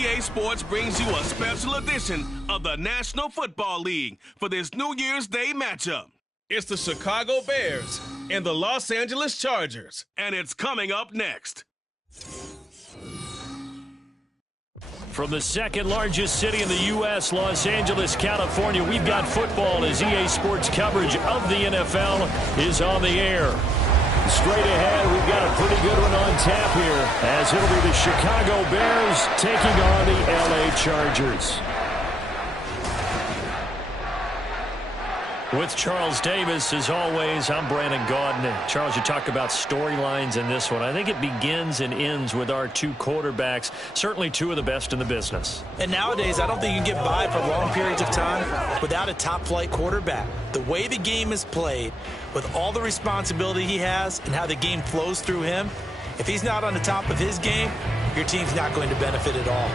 EA Sports brings you a special edition of the National Football League for this New Year's Day matchup. It's the Chicago Bears and the Los Angeles Chargers, and it's coming up next. From the second largest city in the U.S., Los Angeles, California, we've got football as EA Sports coverage of the NFL is on the air. Straight ahead, we've got a pretty good one on tap here, as it'll be the Chicago Bears taking on the L.A. Chargers. With Charles Davis, as always, I'm Brandon Gaudin. Charles, you talk about storylines in this one. I think it begins and ends with our two quarterbacks, certainly two of the best in the business. And nowadays, I don't think you can get by for long periods of time without a top-flight quarterback. The way the game is played, with all the responsibility he has and how the game flows through him, if he's not on the top of his game, your team's not going to benefit at all.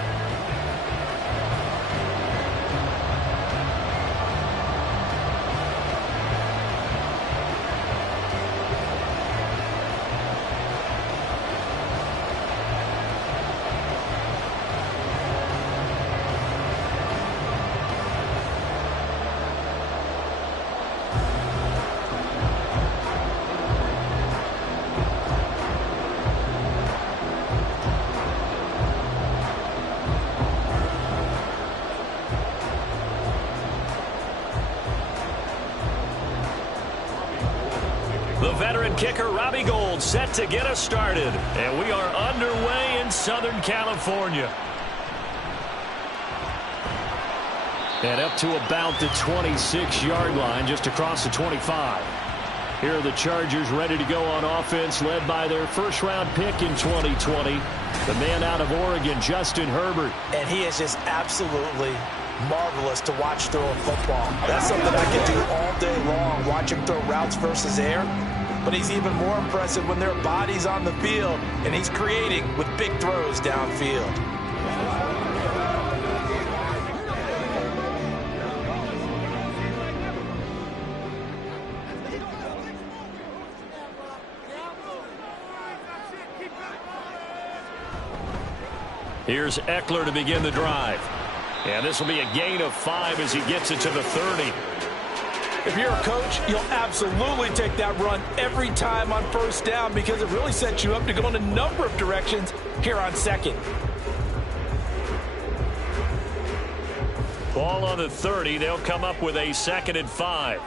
The veteran kicker, Robbie Gould, set to get us started. And we are underway in Southern California. And up to about the 26-yard line, just across the 25. Here are the Chargers ready to go on offense, led by their first-round pick in 2020, the man out of Oregon, Justin Herbert. And he is just absolutely marvelous to watch throw a football. That's something I can do all day long, watch him throw routes versus air. But he's even more impressive when there are bodies on the field, and he's creating with big throws downfield. Here's Eckler to begin the drive. And this will be a gain of 5 as he gets it to the 30. If you're a coach, you'll absolutely take that run every time on first down because it really sets you up to go in a number of directions here on second. Ball on the 30. They'll come up with a 2nd and 5.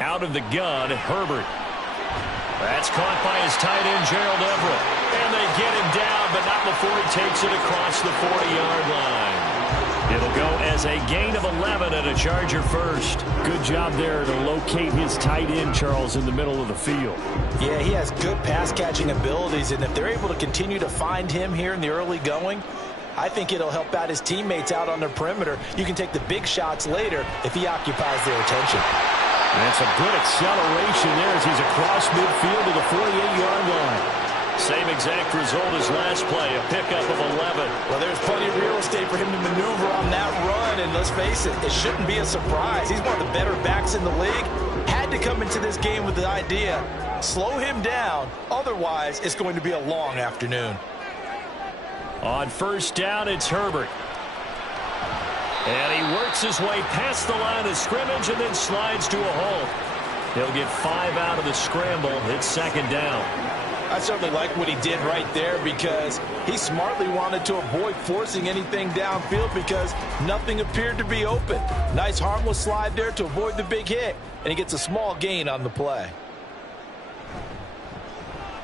Out of the gun, Herbert. That's caught by his tight end, Gerald Everett. And they get him down, but not before he takes it across the 40-yard line. It'll go as a gain of 11 and a Charger first. Good job there to locate his tight end, Charles, in the middle of the field. Yeah, he has good pass-catching abilities, and if they're able to continue to find him here in the early going, I think it'll help out his teammates out on their perimeter. You can take the big shots later if he occupies their attention. That's a good acceleration there as he's across midfield to the 48-yard line. Same exact result as last play, a pickup of 11. Well, there's plenty of real estate for him to maneuver on that run, and let's face it, it shouldn't be a surprise. He's one of the better backs in the league. Had to come into this game with the idea, slow him down, otherwise it's going to be a long afternoon. On first down, it's Herbert. And he works his way past the line of scrimmage and then slides to a halt. He'll get 5 out of the scramble. It's 2nd down. I certainly like what he did right there because he smartly wanted to avoid forcing anything downfield because nothing appeared to be open. Nice harmless slide there to avoid the big hit, and he gets a small gain on the play.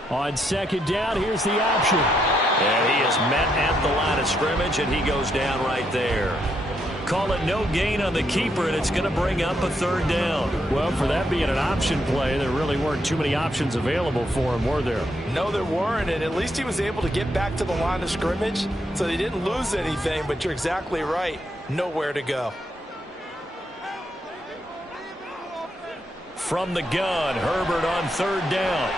On 2nd down, here's the option. And he is met at the line of scrimmage, and he goes down right there. Call it no gain on the keeper, and it's going to bring up a 3rd down. Well, for that being an option play, there really weren't too many options available for him, were there? No, there weren't, and at least he was able to get back to the line of scrimmage, so they didn't lose anything, but you're exactly right. Nowhere to go. From the gun, Herbert on 3rd down.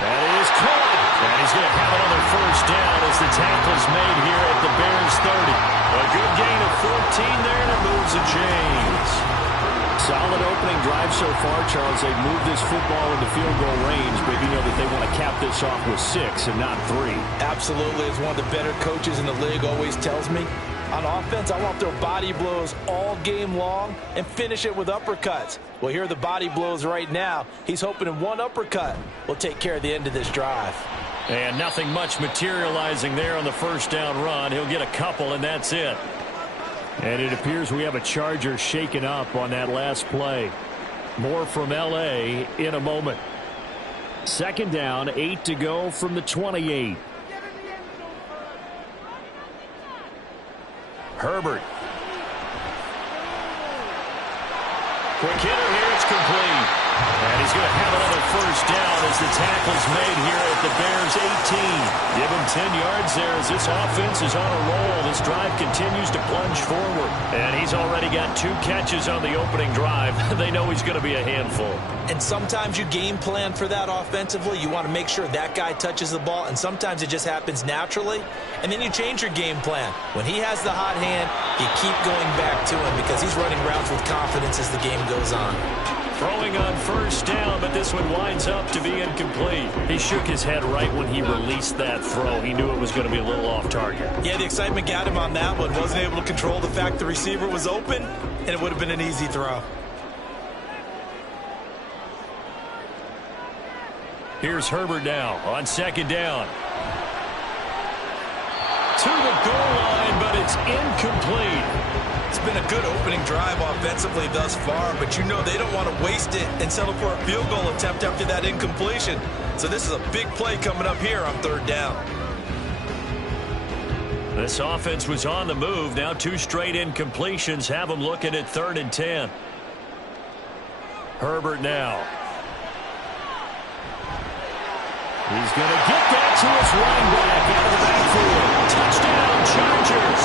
That is caught. And he's going to have another 1st down as the tackle's made here at the Bears 30. A good gain of 14 there, and it moves the chains. Solid opening drive so far, Charles, they've moved this football into field goal range, but you know that they want to cap this off with 6 and not 3. Absolutely. As one of the better coaches in the league always tells me, on offense, I want to throw body blows all game long and finish it with uppercuts. Well, here are the body blows right now. He's hoping in one uppercut will take care of the end of this drive. And nothing much materializing there on the first down run. He'll get a couple, and that's it. And it appears we have a Charger shaken up on that last play. More from L.A. in a moment. Second down, 8 to go from the 28. Herbert. Quick hitter here, it's complete. And he's going to have another first down as the tackle's made here at the Bears' 18. Give him 10 yards there as this offense is on a roll. This drive continues to plunge forward. And he's already got 2 catches on the opening drive. They know he's going to be a handful. And sometimes you game plan for that offensively. You want to make sure that guy touches the ball, and sometimes it just happens naturally. And then you change your game plan. When he has the hot hand, you keep going back to him because he's running routes with confidence as the game goes on. Throwing on first down, but this one winds up to be incomplete. He shook his head right when he released that throw. He knew it was going to be a little off target. Yeah, the excitement got him on that one. Wasn't able to control the fact the receiver was open, and it would have been an easy throw. Here's Herbert now on second down. To the goal line, but it's incomplete. It's been a good opening drive offensively thus far, but you know they don't want to waste it and settle for a field goal attempt after that incompletion. So this is a big play coming up here on third down. This offense was on the move. Now 2 straight incompletions have them looking at 3rd and 10. Herbert now. He's going to get that to his running back out of the backfield. Touchdown, Chargers.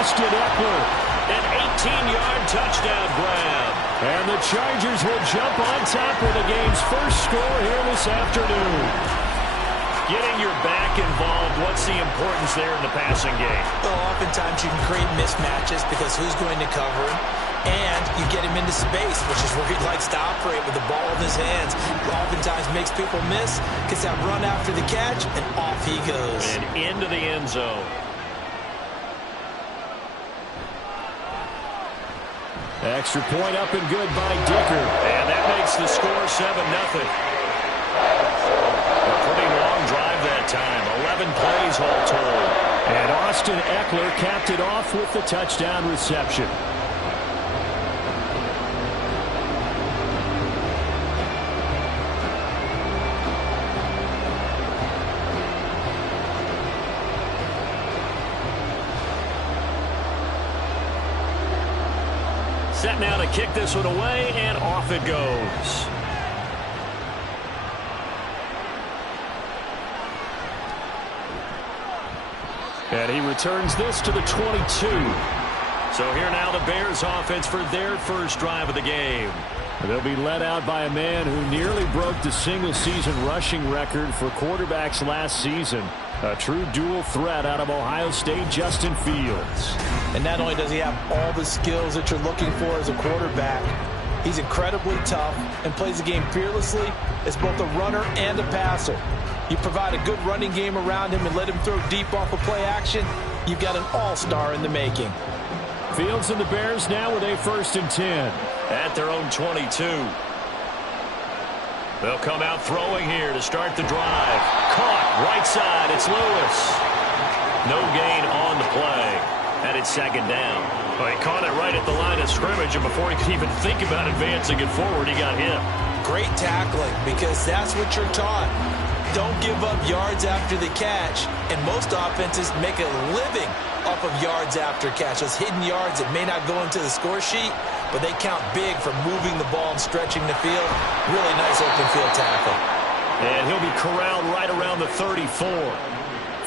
Austin Eckler, an 18-yard touchdown grab. And the Chargers will jump on top of the game's first score here this afternoon. Getting your back involved, what's the importance there in the passing game? Well, oftentimes you can create mismatches because who's going to cover him? And you get him into space, which is where he likes to operate with the ball in his hands. Oftentimes makes people miss, gets that run after the catch, and off he goes. And into the end zone. Extra point up and good by Dicker. And that makes the score 7-0. A pretty long drive that time. 11 plays all told. And Austin Eckler capped it off with the touchdown reception. Set now to kick this one away, and off it goes. And he returns this to the 22. So here now the Bears offense for their first drive of the game. They'll be led out by a man who nearly broke the single-season rushing record for quarterbacks last season. A true dual threat out of Ohio State, Justin Fields. And not only does he have all the skills that you're looking for as a quarterback, he's incredibly tough and plays the game fearlessly as both a runner and a passer. You provide a good running game around him and let him throw deep off of play action, you've got an all-star in the making. Fields and the Bears now with a 1st and 10. At their own 22. They'll come out throwing here to start the drive. Caught right side. It's Lewis. No gain on the play. And it's 2nd down. Well, he caught it right at the line of scrimmage, and before he could even think about advancing it forward, he got hit. Great tackling, because that's what you're taught. Don't give up yards after the catch, and most offenses make a living off of yards after catch. Those hidden yards that may not go into the score sheet, but they count big for moving the ball and stretching the field. Really nice open field tackle. And he'll be corralled right around the 34.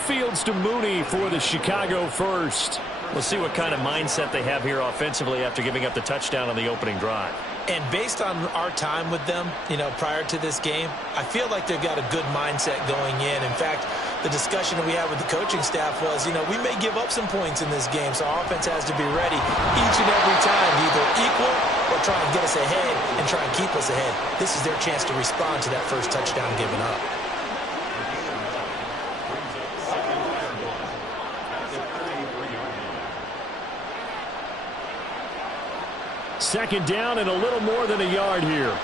Fields to Mooney for the Chicago first. We'll see what kind of mindset they have here offensively after giving up the touchdown on the opening drive. And based on our time with them, prior to this game, I feel like they've got a good mindset going in. In fact, the discussion that we had with the coaching staff was, we may give up some points in this game, so our offense has to be ready each and every time to either equal or try and get us ahead and try and keep us ahead. This is their chance to respond to that first touchdown given up. Second down and a little more than a yard here.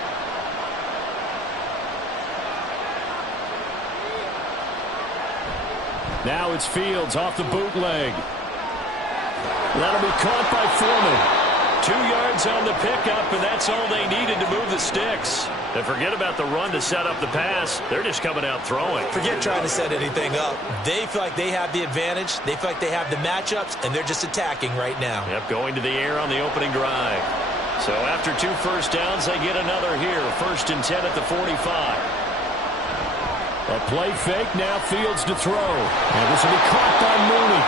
Now it's Fields off the bootleg. That'll be caught by Foreman. 2 yards on the pickup, and that's all they needed to move the sticks. And forget about the run to set up the pass. They're just coming out throwing. Forget trying to set anything up. They feel like they have the advantage. They feel like they have the matchups, and they're just attacking right now. Yep, going to the air on the opening drive. So after 2 first downs, they get another here. 1st and 10 at the 45. A play fake, now Fields to throw. And this will be caught by Mooney.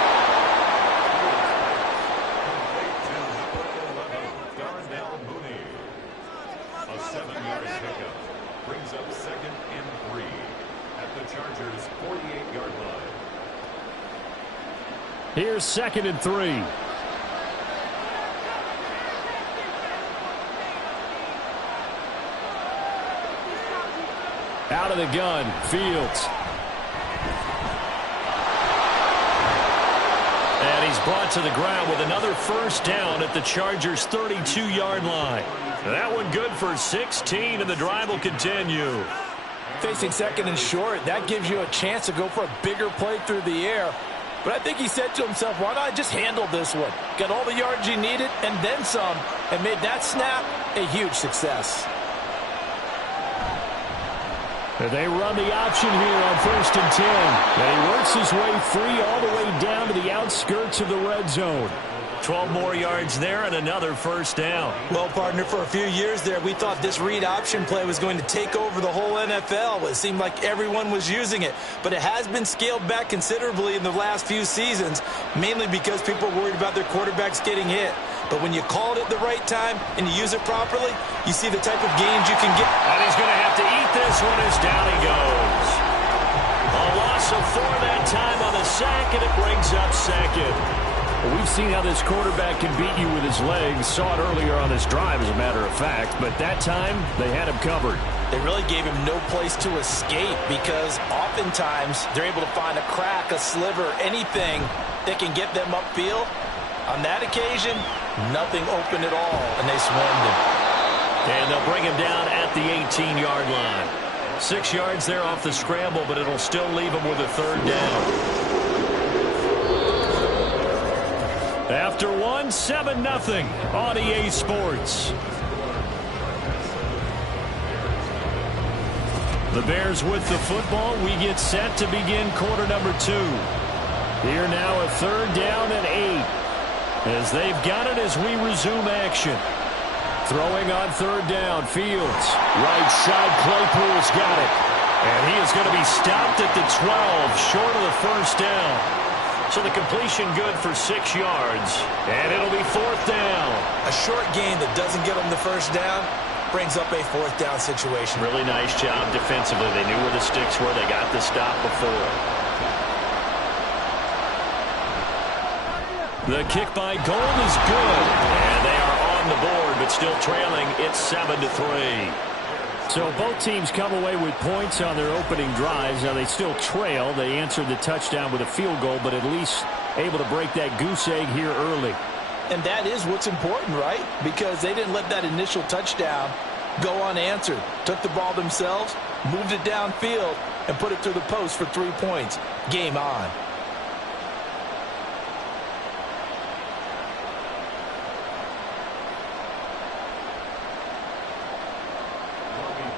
A 7-yard pickup brings up 2nd and 3 at the Chargers' 48-yard line. Here's 2nd and 3. Out of the gun, Fields. And he's brought to the ground with another first down at the Chargers' 32-yard line. That one good for 16, and the drive will continue. Facing 2nd and short, that gives you a chance to go for a bigger play through the air. But I think he said to himself, why not just handle this one? Got all the yards you needed and then some, and made that snap a huge success. They run the option here on 1st and 10. And he works his way free all the way down to the outskirts of the red zone. 12 more yards there and another first down. Well, partner, for a few years there, we thought this read option play was going to take over the whole NFL. It seemed like everyone was using it. But it has been scaled back considerably in the last few seasons, mainly because people are worried about their quarterbacks getting hit. But when you call it at the right time and you use it properly, you see the type of gains you can get. And he's going to have to eat this one as down he goes. A loss of 4 that time on the sack, and it brings up 2nd. Well, we've seen how this quarterback can beat you with his legs. Saw it earlier on this drive, as a matter of fact. But that time, they had him covered. They really gave him no place to escape because oftentimes they're able to find a crack, a sliver, anything that can get them upfield. On that occasion, nothing open at all, and they swarmed him. And they'll bring him down at the 18-yard line. 6 yards there off the scramble, but it'll still leave him with a 3rd down. After 1, 7-0 on EA Sports. The Bears with the football. We get set to begin quarter number 2. Here now a 3rd down and 8. As they've got it as we resume action. Throwing on 3rd down, Fields. Right side, Claypool's got it. And he is going to be stopped at the 12, short of the first down. So the completion good for 6 yards. And it'll be 4th down. A short gain that doesn't get them the first down brings up a 4th down situation. Really nice job defensively. They knew where the sticks were. They got the stop before. The kick by Gold is good. And they are on the board, but still trailing. It's 7-3. So both teams come away with points on their opening drives. Now they still trail. They answered the touchdown with a field goal, but at least able to break that goose egg here early. And that is what's important, right? Because they didn't let that initial touchdown go unanswered. Took the ball themselves, moved it downfield, and put it through the post for 3 points. Game on.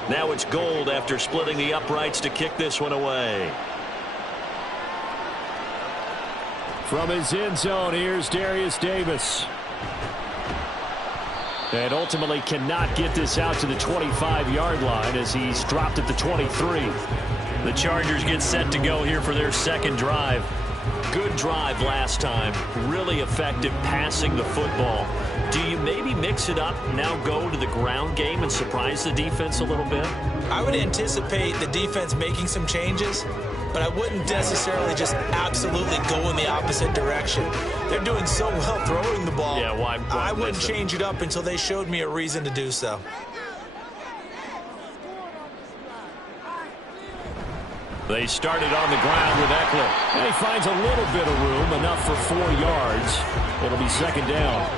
Now it's Gold after splitting the uprights to kick this one away. From his end zone, here's Darius Davis. And ultimately cannot get this out to the 25-yard line as he's dropped at the 23. The Chargers get set to go here for their 2nd drive. Good drive last time. Really effective passing the football. Do you maybe mix it up, now go to the ground game and surprise the defense a little bit? I would anticipate the defense making some changes. but I wouldn't necessarily just absolutely go in the opposite direction. They're doing so well throwing the ball. Yeah, why I wouldn't miss it? change it up until they showed me a reason to do so. They started on the ground with Eckler. And he finds a little bit of room, enough for 4 yards. It'll be second down.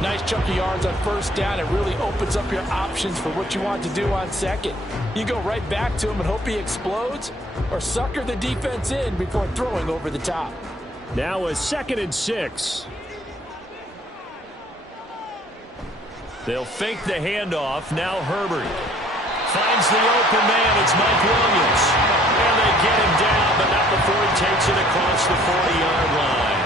Nice chunk of yards on first down. It really opens up your options for what you want to do on second. You go right back to him and hope he explodes, or sucker the defense in before throwing over the top. Now a 2nd and 6. They'll fake the handoff. Now Herbert finds the open man. It's Mike Williams. And they get him down, but not before he takes it across the 40-yard line.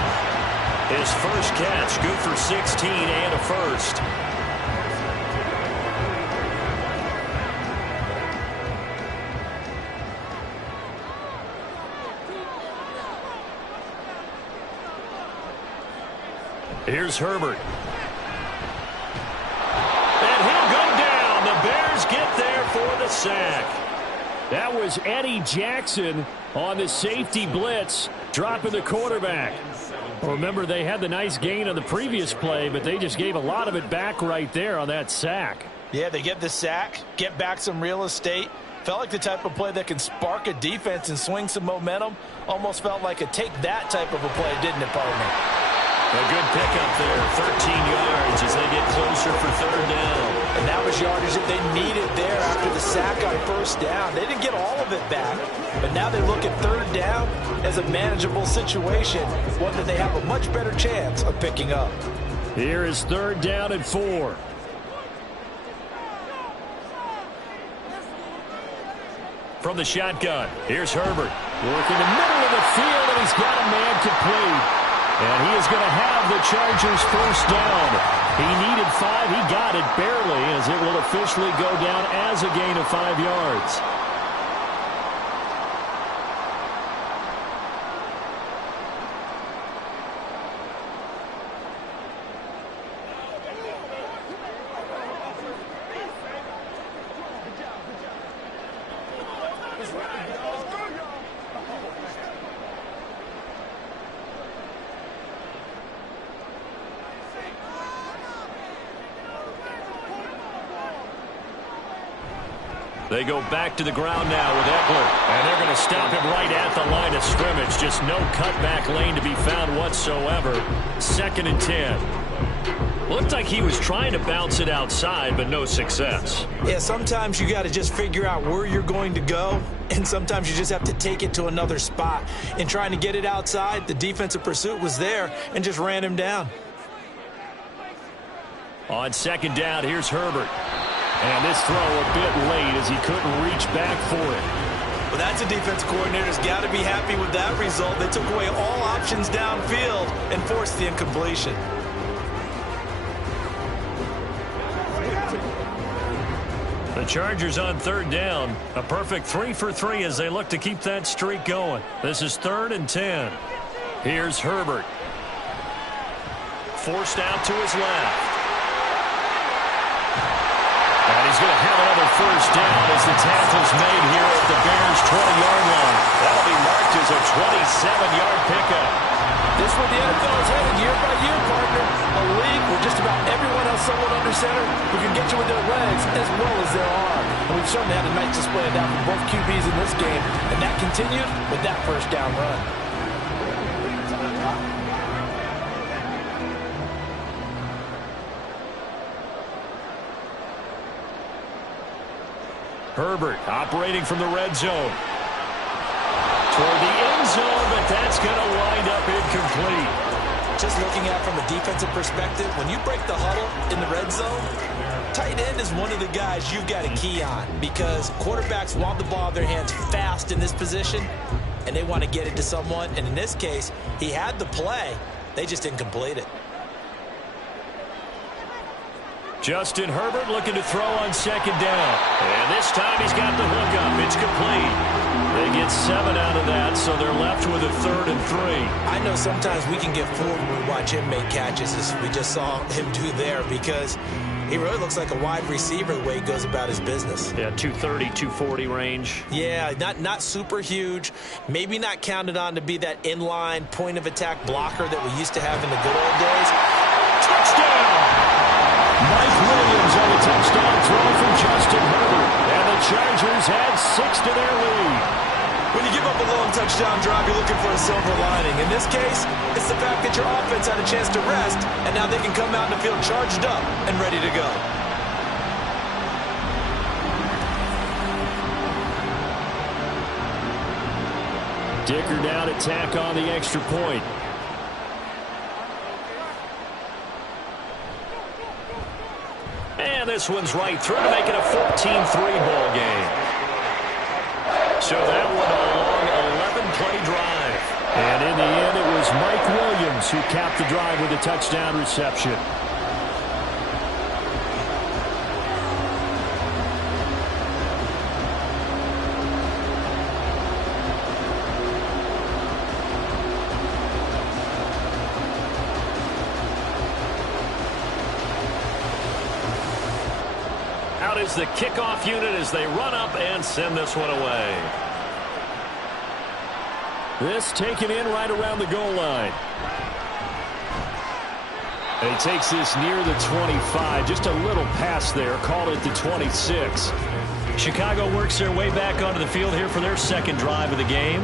His first catch, good for 16 and a first. Here's Herbert. And he'll go down. The Bears get there for the sack. That was Eddie Jackson on the safety blitz, dropping the quarterback. Remember, they had the nice gain on the previous play, but they just gave a lot of it back right there on that sack. Yeah, they get the sack, get back some real estate. Felt like the type of play that can spark a defense and swing some momentum. Almost felt like a take that type of a play, didn't it, partner? A good pickup there, 13 yards as they get closer for third down. And that was yardage that they needed there after the sack on first down. They didn't get all of it back, but now they look at third down as a manageable situation, one that they have a much better chance of picking up. Here is third down and 4. From the shotgun, here's Herbert. Working the middle of the field, and he's got a man complete. And he is going to have the Chargers first down. He needed 5. He got it barely, as it will officially go down as a gain of 5 yards. They go back to the ground now with Eckler. And they're going to stop him right at the line of scrimmage. Just no cutback lane to be found whatsoever. 2nd and 10. Looked like he was trying to bounce it outside, but no success. Yeah, sometimes you got to just figure out where you're going to go, and sometimes you just have to take it to another spot. In trying to get it outside, the defensive pursuit was there and just ran him down. On 2nd down, here's Herbert. And this throw a bit late as he couldn't reach back for it. Well, that's a defense coordinator's got to be happy with that result. They took away all options downfield and forced the incompletion. The Chargers on third down. A perfect 3 for 3 as they look to keep that streak going. This is 3rd and 10. Here's Herbert. Forced out to his left. And he's going to have another first down as the tackle's made here at the Bears' 20-yard line. That'll be marked as a 27-yard pickup. This is where the NFL is headed year by year, partner. A league where just about everyone else somewhat under center who can get you with their legs as well as their arm. And we've certainly had a nice display of that from both QBs in this game. And that continued with that first down run. Herbert operating from the red zone. Toward the end zone, but that's going to wind up incomplete. Just looking at it from a defensive perspective, when you break the huddle in the red zone, tight end is one of the guys you've got to key on because quarterbacks want the ball in their hands fast in this position, and they want to get it to someone. And in this case, he had the play. They just didn't complete it. Justin Herbert looking to throw on second down. And this time he's got the hook up. It's complete. They get 7 out of that, so they're left with a 3rd and 3. I know sometimes we can get fooled when we watch him make catches, as we just saw him do there, because he really looks like a wide receiver the way he goes about his business. Yeah, 230, 240 range. Yeah, not super huge. Maybe not counted on to be that inline point-of-attack blocker that we used to have in the good old days. Touchdown! Mike Williams on a touchdown throw from Justin Herbert. And the Chargers add 6 to their lead. When you give up a long touchdown drive, you're looking for a silver lining. In this case, it's the fact that your offense had a chance to rest, and now they can come out in the field charged up and ready to go. Dicker down to tack on the extra point. And this one's right through to make it a 14-3 ball game. So that one a long 11-play drive. And in the end, it was Mike Williams who capped the drive with a touchdown reception. Out is the kickoff unit as they run up and send this one away. This taken in right around the goal line. And he takes this near the 25. Just a little pass there. Called it the 26. Chicago works their way back onto the field here for their second drive of the game.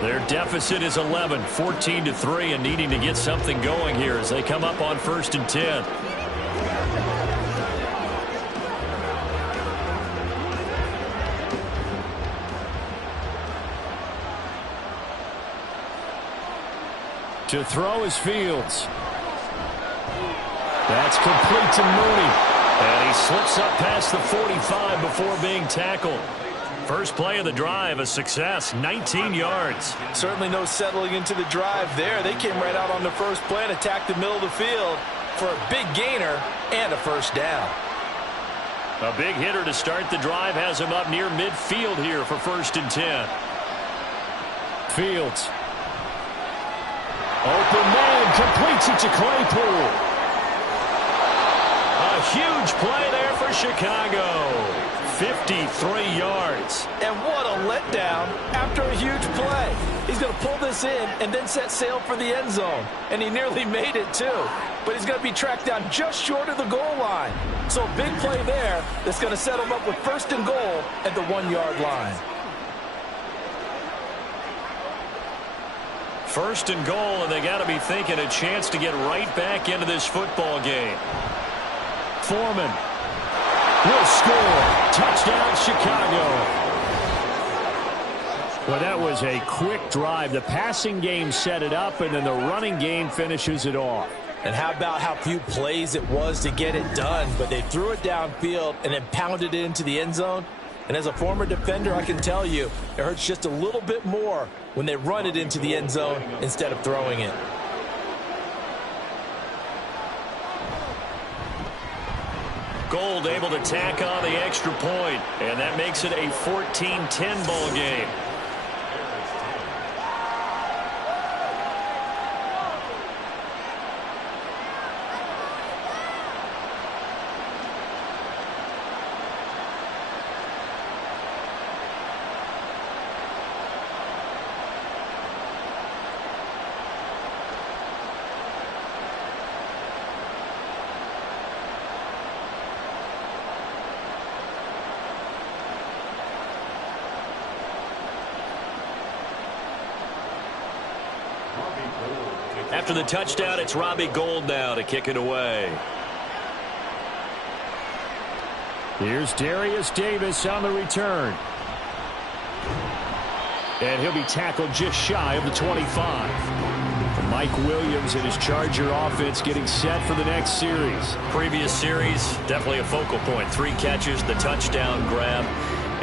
Their deficit is 11, 14-3, and needing to get something going here as they come up on 1st and 10. To throw is Fields. That's complete to Mooney. And he slips up past the 45 before being tackled. First play of the drive, a success, 19 yards. Certainly no settling into the drive there. They came right out on the first play and attacked the middle of the field for a big gainer and a first down. A big hitter to start the drive has him up near midfield here for 1st and 10. Fields. Open man, completes it to Claypool. A huge play there for Chicago. 53 yards. And what a letdown after a huge play. He's going to pull this in and then set sail for the end zone. And he nearly made it, too. But he's going to be tracked down just short of the goal line. So a big play there that's going to set him up with 1st and goal at the 1-yard line. 1st and goal, and they got to be thinking a chance to get right back into this football game. Foreman will score. Touchdown, Chicago. Well, that was a quick drive. The passing game set it up, and then the running game finishes it off. And how about how few plays it was to get it done, but they threw it downfield and then pounded it into the end zone. And as a former defender, I can tell you, it hurts just a little bit more when they run it into the end zone instead of throwing it. Gold able to tack on the extra point, and that makes it a 14-10 ball game. After the touchdown, it's Robbie Gould now to kick it away. Here's Darius Davis on the return. And he'll be tackled just shy of the 25. Mike Williams and his Charger offense getting set for the next series. Previous series, definitely a focal point. 3 catches, the touchdown grab.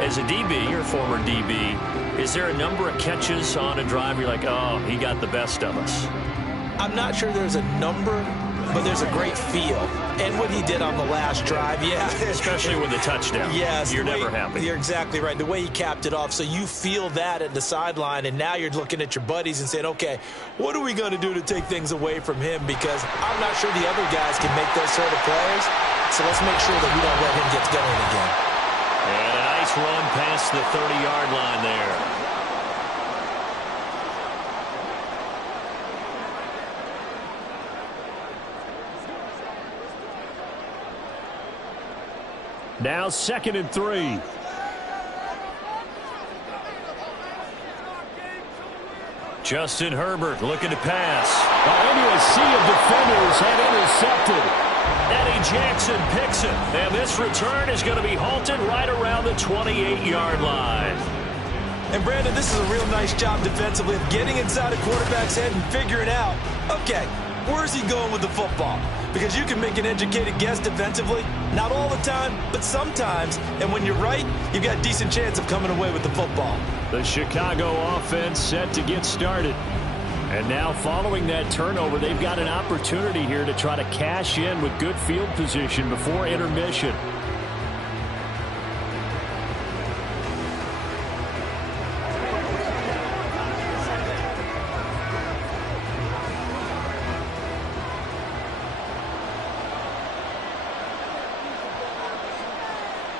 As a DB, or former DB, is there a number of catches on a drive where you're like, oh, he got the best of us? I'm not sure there's a number, but there's a great feel. And what he did on the last drive, yeah. Especially with the touchdown. Yes. You're never happy. You're exactly right. The way he capped it off, so you feel that at the sideline, and now you're looking at your buddies and saying, okay, what are we going to do to take things away from him? Because I'm not sure the other guys can make those sort of plays, so let's make sure that we don't let him get going again. And a nice run past the 30-yard line there. Now 2nd and 3. Justin Herbert looking to pass. Into a sea of defenders and intercepted. Eddie Jackson picks it. And this return is going to be halted right around the 28-yard line. And, Brandon, this is a real nice job defensively of getting inside a quarterback's head and figuring out, okay, where's he going with the football? Because you can make an educated guess defensively, not all the time, but sometimes. And when you're right, you've got a decent chance of coming away with the football. The Chicago offense set to get started. And now following that turnover, they've got an opportunity here to try to cash in with good field position before intermission.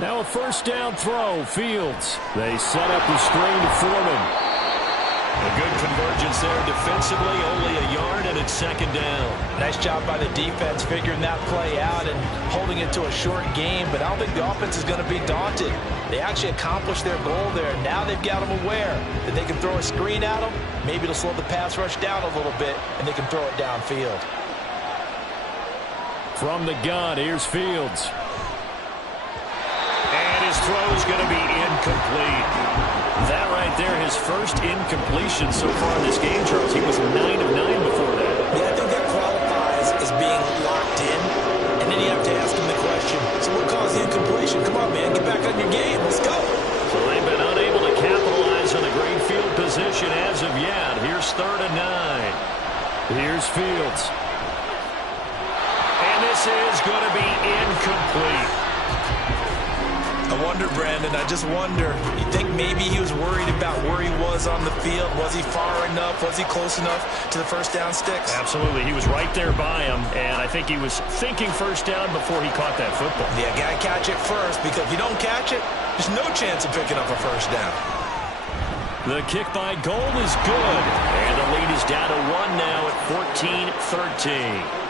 Now a first down throw, Fields. They set up the screen to Foreman. A good convergence there defensively, only a yard, and it's 2nd down. Nice job by the defense figuring that play out and holding it to a short game, but I don't think the offense is going to be daunted. They actually accomplished their goal there. Now they've got them aware that they can throw a screen at them. Maybe it'll slow the pass rush down a little bit, and they can throw it downfield. From the gun, here's Fields. And his throw's going to be incomplete. That right there, his first incompletion so far in this game, Charles. He was 9 of 9 before that. Yeah, I think that qualifies as being locked in. And then you have to ask him the question, so what caused the incompletion? Come on, man, get back on your game. Let's go. So they've been unable to capitalize on a great field position as of yet. Here's 3rd and 9. Here's Fields. And this is going to be incomplete. I wonder, Brandon, I just wonder, you think maybe he was worried about where he was on the field? Was he far enough? Was he close enough to the first down sticks? Absolutely. He was right there by him, and I think he was thinking first down before he caught that football. Yeah, got to catch it first, because if you don't catch it, there's no chance of picking up a first down. The kick by Gold is good, and the lead is down to 1 now at 14-13.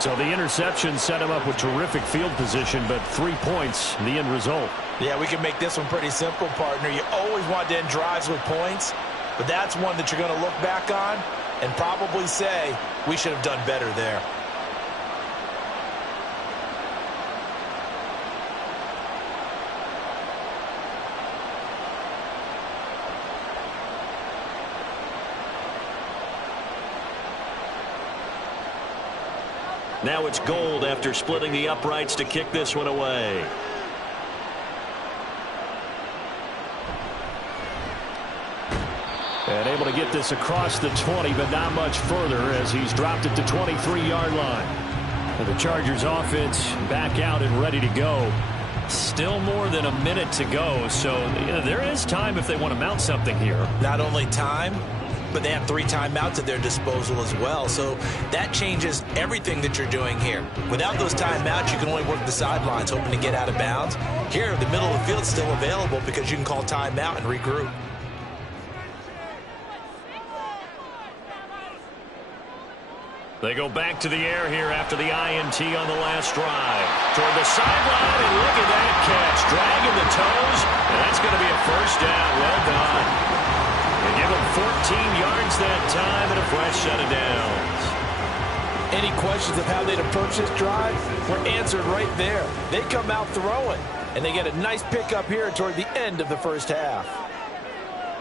So the interception set him up with terrific field position, but 3 points, the end result. Yeah, we can make this one pretty simple, partner. You always want to end drives with points, but that's one that you're going to look back on and probably say, we should have done better there. Now it's Gold after splitting the uprights to kick this one away. And able to get this across the 20, but not much further as he's dropped it to 23-yard line. And the Chargers offense back out and ready to go. Still more than a minute to go, so there is time if they want to mount something here. Not only time, but they have 3 timeouts at their disposal as well. So that changes everything that you're doing here. Without those timeouts, you can only work the sidelines, hoping to get out of bounds. Here, the middle of the field's still available because you can call timeout and regroup. They go back to the air here after the INT on the last drive. Toward the sideline, and look at that catch. Dragging the toes, and that's going to be a first down. Well done. They give him 14 yards that time and a fresh set of downs. Any questions of how they'd approach this drive were answered right there. They come out throwing, and they get a nice pickup here toward the end of the first half.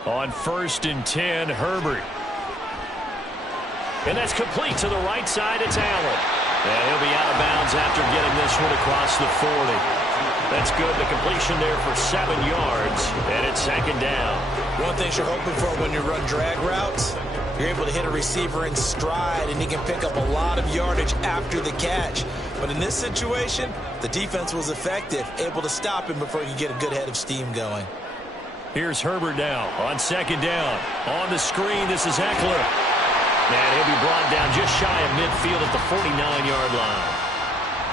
On 1st and 10, Herbert. And that's complete to the right side. It's Allen. And he'll be out of bounds after getting this one across the 40. That's good. The completion there for 7 yards, and it's 2nd down. One thing you're hoping for when you run drag routes, You're able to hit a receiver in stride, and he can pick up a lot of yardage after the catch. But in this situation, the defense was effective, able to stop him before he could get a good head of steam going. Here's Herbert now on second down. On the screen, this is Eckler. And he'll be brought down just shy of midfield at the 49-yard line.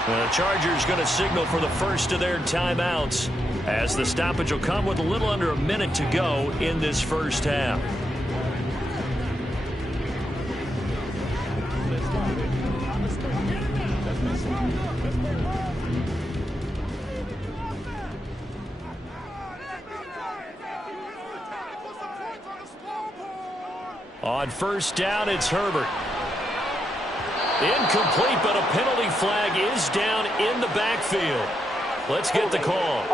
The Chargers going to signal for the first of their timeouts, as the stoppage will come with a little under a minute to go in this first half. On first down, it's Herbert. Incomplete, but a penalty flag is down in the backfield. Let's get the call.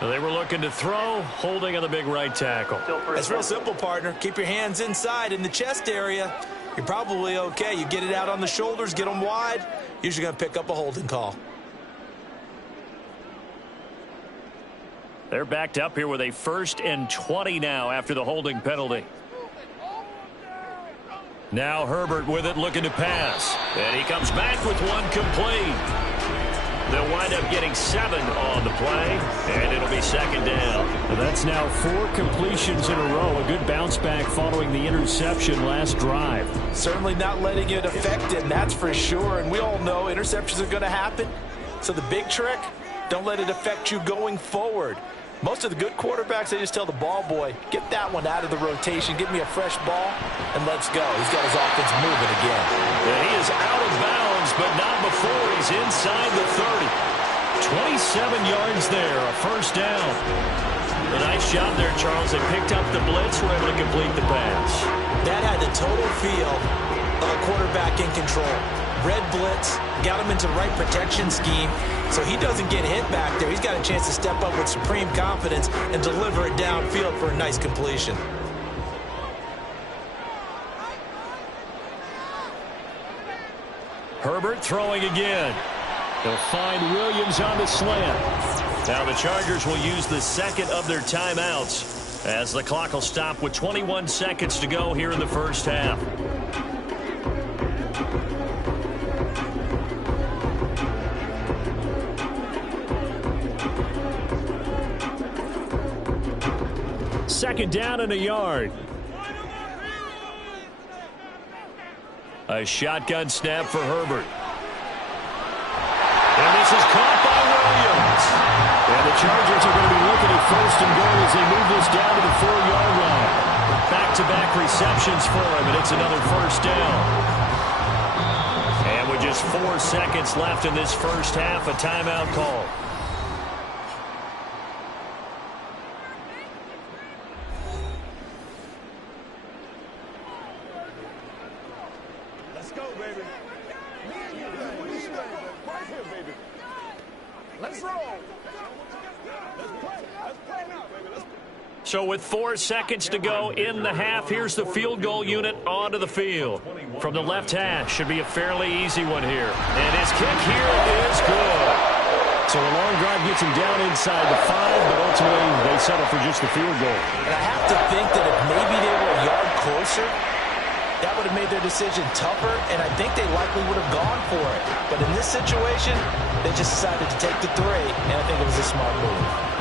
They were looking to throw, holding on the big right tackle. It's real simple, partner. Keep your hands inside in the chest area. You're probably okay. You get it out on the shoulders, get them wide. Usually going to pick up a holding call. They're backed up here with a 1st and 20 now after the holding penalty. Now Herbert with it, looking to pass. And he comes back with one complete. They'll wind up getting 7 on the play, and it'll be second down. That's now 4 completions in a row. A good bounce back following the interception last drive. Certainly not letting it affect him, that's for sure. And we all know interceptions are going to happen. So the big trick, don't let it affect you going forward. Most of the good quarterbacks, they just tell the ball boy, get that one out of the rotation, give me a fresh ball, and let's go. He's got his offense moving again. Yeah, he is out of bounds, but not before he's inside the 30. 27 yards there, a first down. A nice job there, Charles. They picked up the blitz, were able to complete the pass. That had the total feel of a quarterback in control. Red blitz, got him into the right protection scheme, so he doesn't get hit back there. He's got a chance to step up with supreme confidence and deliver it downfield for a nice completion. Herbert throwing again. They'll find Williams on the slant. Now the Chargers will use the second of their timeouts as the clock will stop with 21 seconds to go here in the first half. Second down and a yard. A shotgun snap for Herbert. And this is caught by Williams. And the Chargers are going to be looking at 1st and goal as they move this down to the 4-yard line. Back-to-back receptions for him, and it's another first down. And with just 4 seconds left in this first half, a timeout call. So with 4 seconds to go in the half, here's the field goal unit onto the field. From the left hash, should be a fairly easy one here. And his kick here is good. So a long drive gets him down inside the 5, but ultimately they settle for just the field goal. And I have to think that if maybe they were a yard closer, that would have made their decision tougher, and I think they likely would have gone for it. But in this situation, they just decided to take the 3, and I think it was a smart move.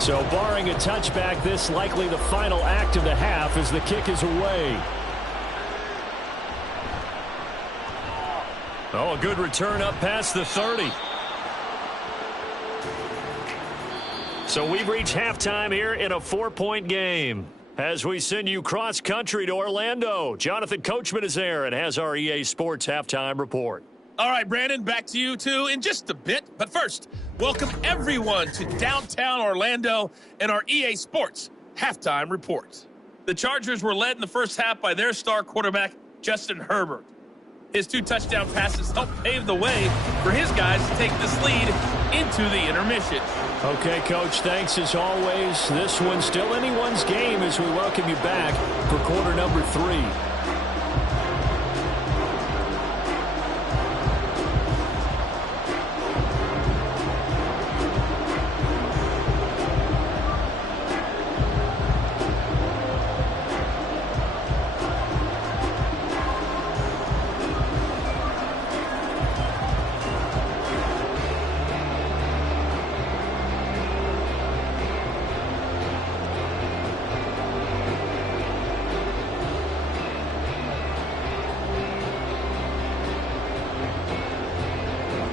So barring a touchback, this likely the final act of the half as the kick is away. Oh, a good return up past the 30. So we've reached halftime here in a 4-point game. As we send you cross-country to Orlando, Jonathan Coachman is there and has our EA Sports halftime report. All right, Brandon, back to you, too, in just a bit. But first, welcome everyone to downtown Orlando and our EA Sports halftime report. The Chargers were led in the first half by their star quarterback, Justin Herbert. His 2 touchdown passes helped pave the way for his guys to take this lead into the intermission. Okay, Coach, thanks as always. This one's still anyone's game as we welcome you back for quarter number 3.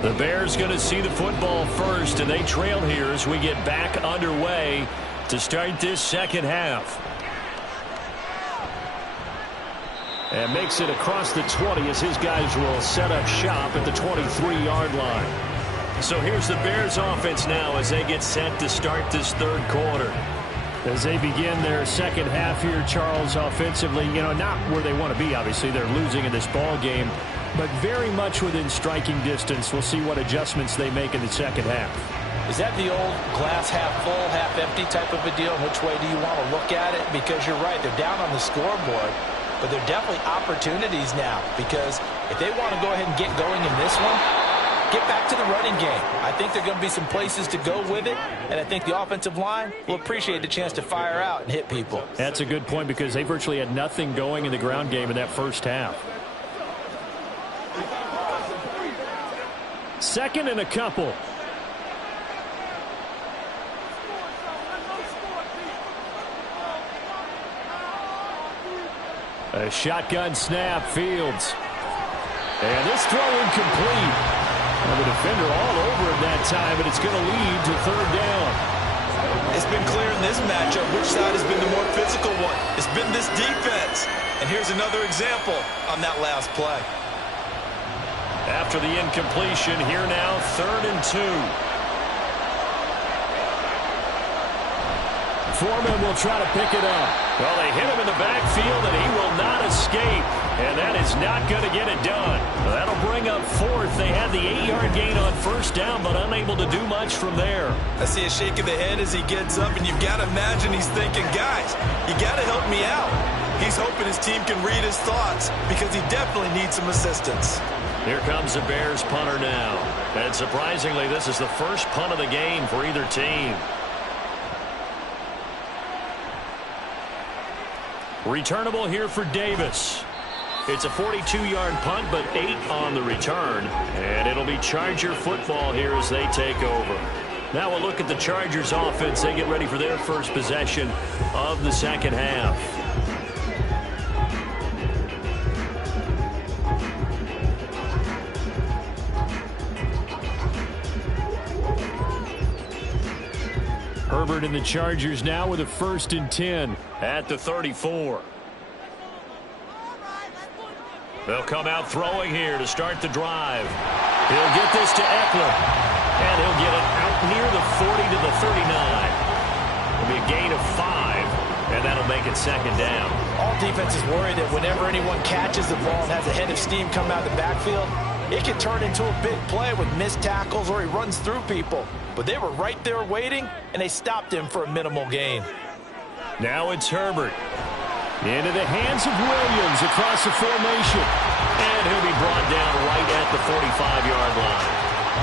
The Bears going to see the football first, and they trail here as we get back underway to start this second half. And makes it across the 20 as his guys will set up shop at the 23-yard line. So here's the Bears offense now as they get set to start this third quarter. As they begin their second half here, Charles, offensively, not where they want to be, obviously. They're losing in this ball game, but very much within striking distance. We'll see what adjustments they make in the second half. Is that the old glass half full, half empty type of a deal? Which way do you want to look at it? Because you're right, they're down on the scoreboard, but they're definitely opportunities now, because if they want to go ahead and get going in this one, get back to the running game. I think there are going to be some places to go with it, and I think the offensive line will appreciate the chance to fire out and hit people. That's a good point, because they virtually had nothing going in the ground game in that first half. Second and a couple. A shotgun snap, Fields. And this throw incomplete. And the defender all over him that time, but it's going to lead to third down. It's been clear in this matchup which side has been the more physical one. It's been this defense. And here's another example on that last play. After the incompletion, here now, 3rd and 2. Foreman will try to pick it up. Well, they hit him in the backfield, and he will not escape. And that is not going to get it done. That'll bring up 4th. They had the 8-yard gain on first down, but unable to do much from there. I see a shake of the head as he gets up, and you've got to imagine he's thinking, guys, you got to help me out. He's hoping his team can read his thoughts because he definitely needs some assistance. Here comes the Bears punter now. And surprisingly, this is the first punt of the game for either team. Returnable here for Davis. It's a 42-yard punt, but 8 on the return. And it'll be Charger football here as they take over. Now we'll look at the Chargers offense. They get ready for their first possession of the second half. Herbert and the Chargers now with a 1st and 10 at the 34. They'll come out throwing here to start the drive. He'll get this to Eckler, and he'll get it out near the 40 to the 39. It'll be a gain of 5, and that'll make it 2nd down. All defenses worry that whenever anyone catches the ball and has a head of steam come out of the backfield, it can turn into a big play with missed tackles or he runs through people. But they were right there waiting, and they stopped him for a minimal gain. Now it's Herbert. Into the hands of Williams across the formation. And he'll be brought down right at the 45-yard line.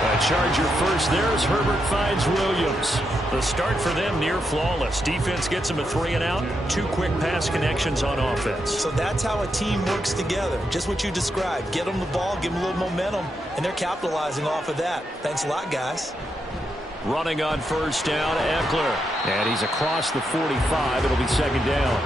A Charger first there as Herbert finds Williams. The start for them near flawless. Defense gets them a 3-and-out. 2 quick pass connections on offense. So that's how a team works together. Just what you described. Get them the ball, give them a little momentum, and they're capitalizing off of that. Thanks a lot, guys. Running on first down, Eckler. And he's across the 45. It'll be 2nd down.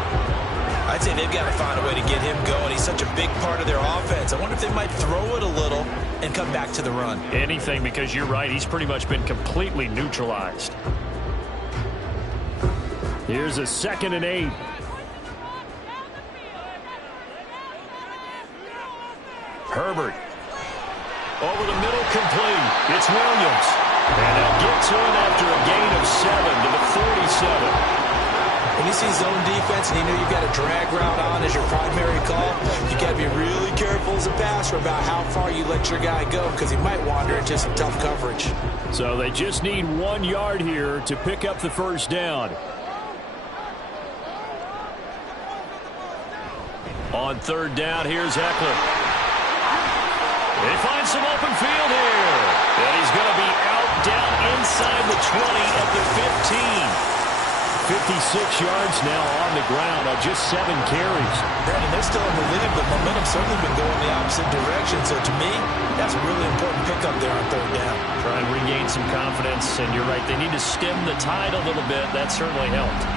I'd say they've got to find a way to get him going. He's such a big part of their offense. I wonder if they might throw it a little and come back to the run. Anything, because you're right. He's pretty much been completely neutralized. Here's a 2nd and 8. Herbert. Over the middle, complete. It's Williams. And they'll get to it after a gain of 7 to the 47. When you see zone defense and you know you've got a drag route on as your primary call, you've got to be really careful as a passer about how far you let your guy go because he might wander into some tough coverage. So they just need 1 yard here to pick up the first down. On third down, here's Eckler. He finds some open field here. And he's going to be out down inside the 20 at the 15. 56 yards now on the ground on just 7 carries. Brandon, they're still in the lead, but momentum's certainly been going the opposite direction. So to me, that's a really important pickup there on third down. Try and regain some confidence, and you're right, they need to stem the tide a little bit. That certainly helped.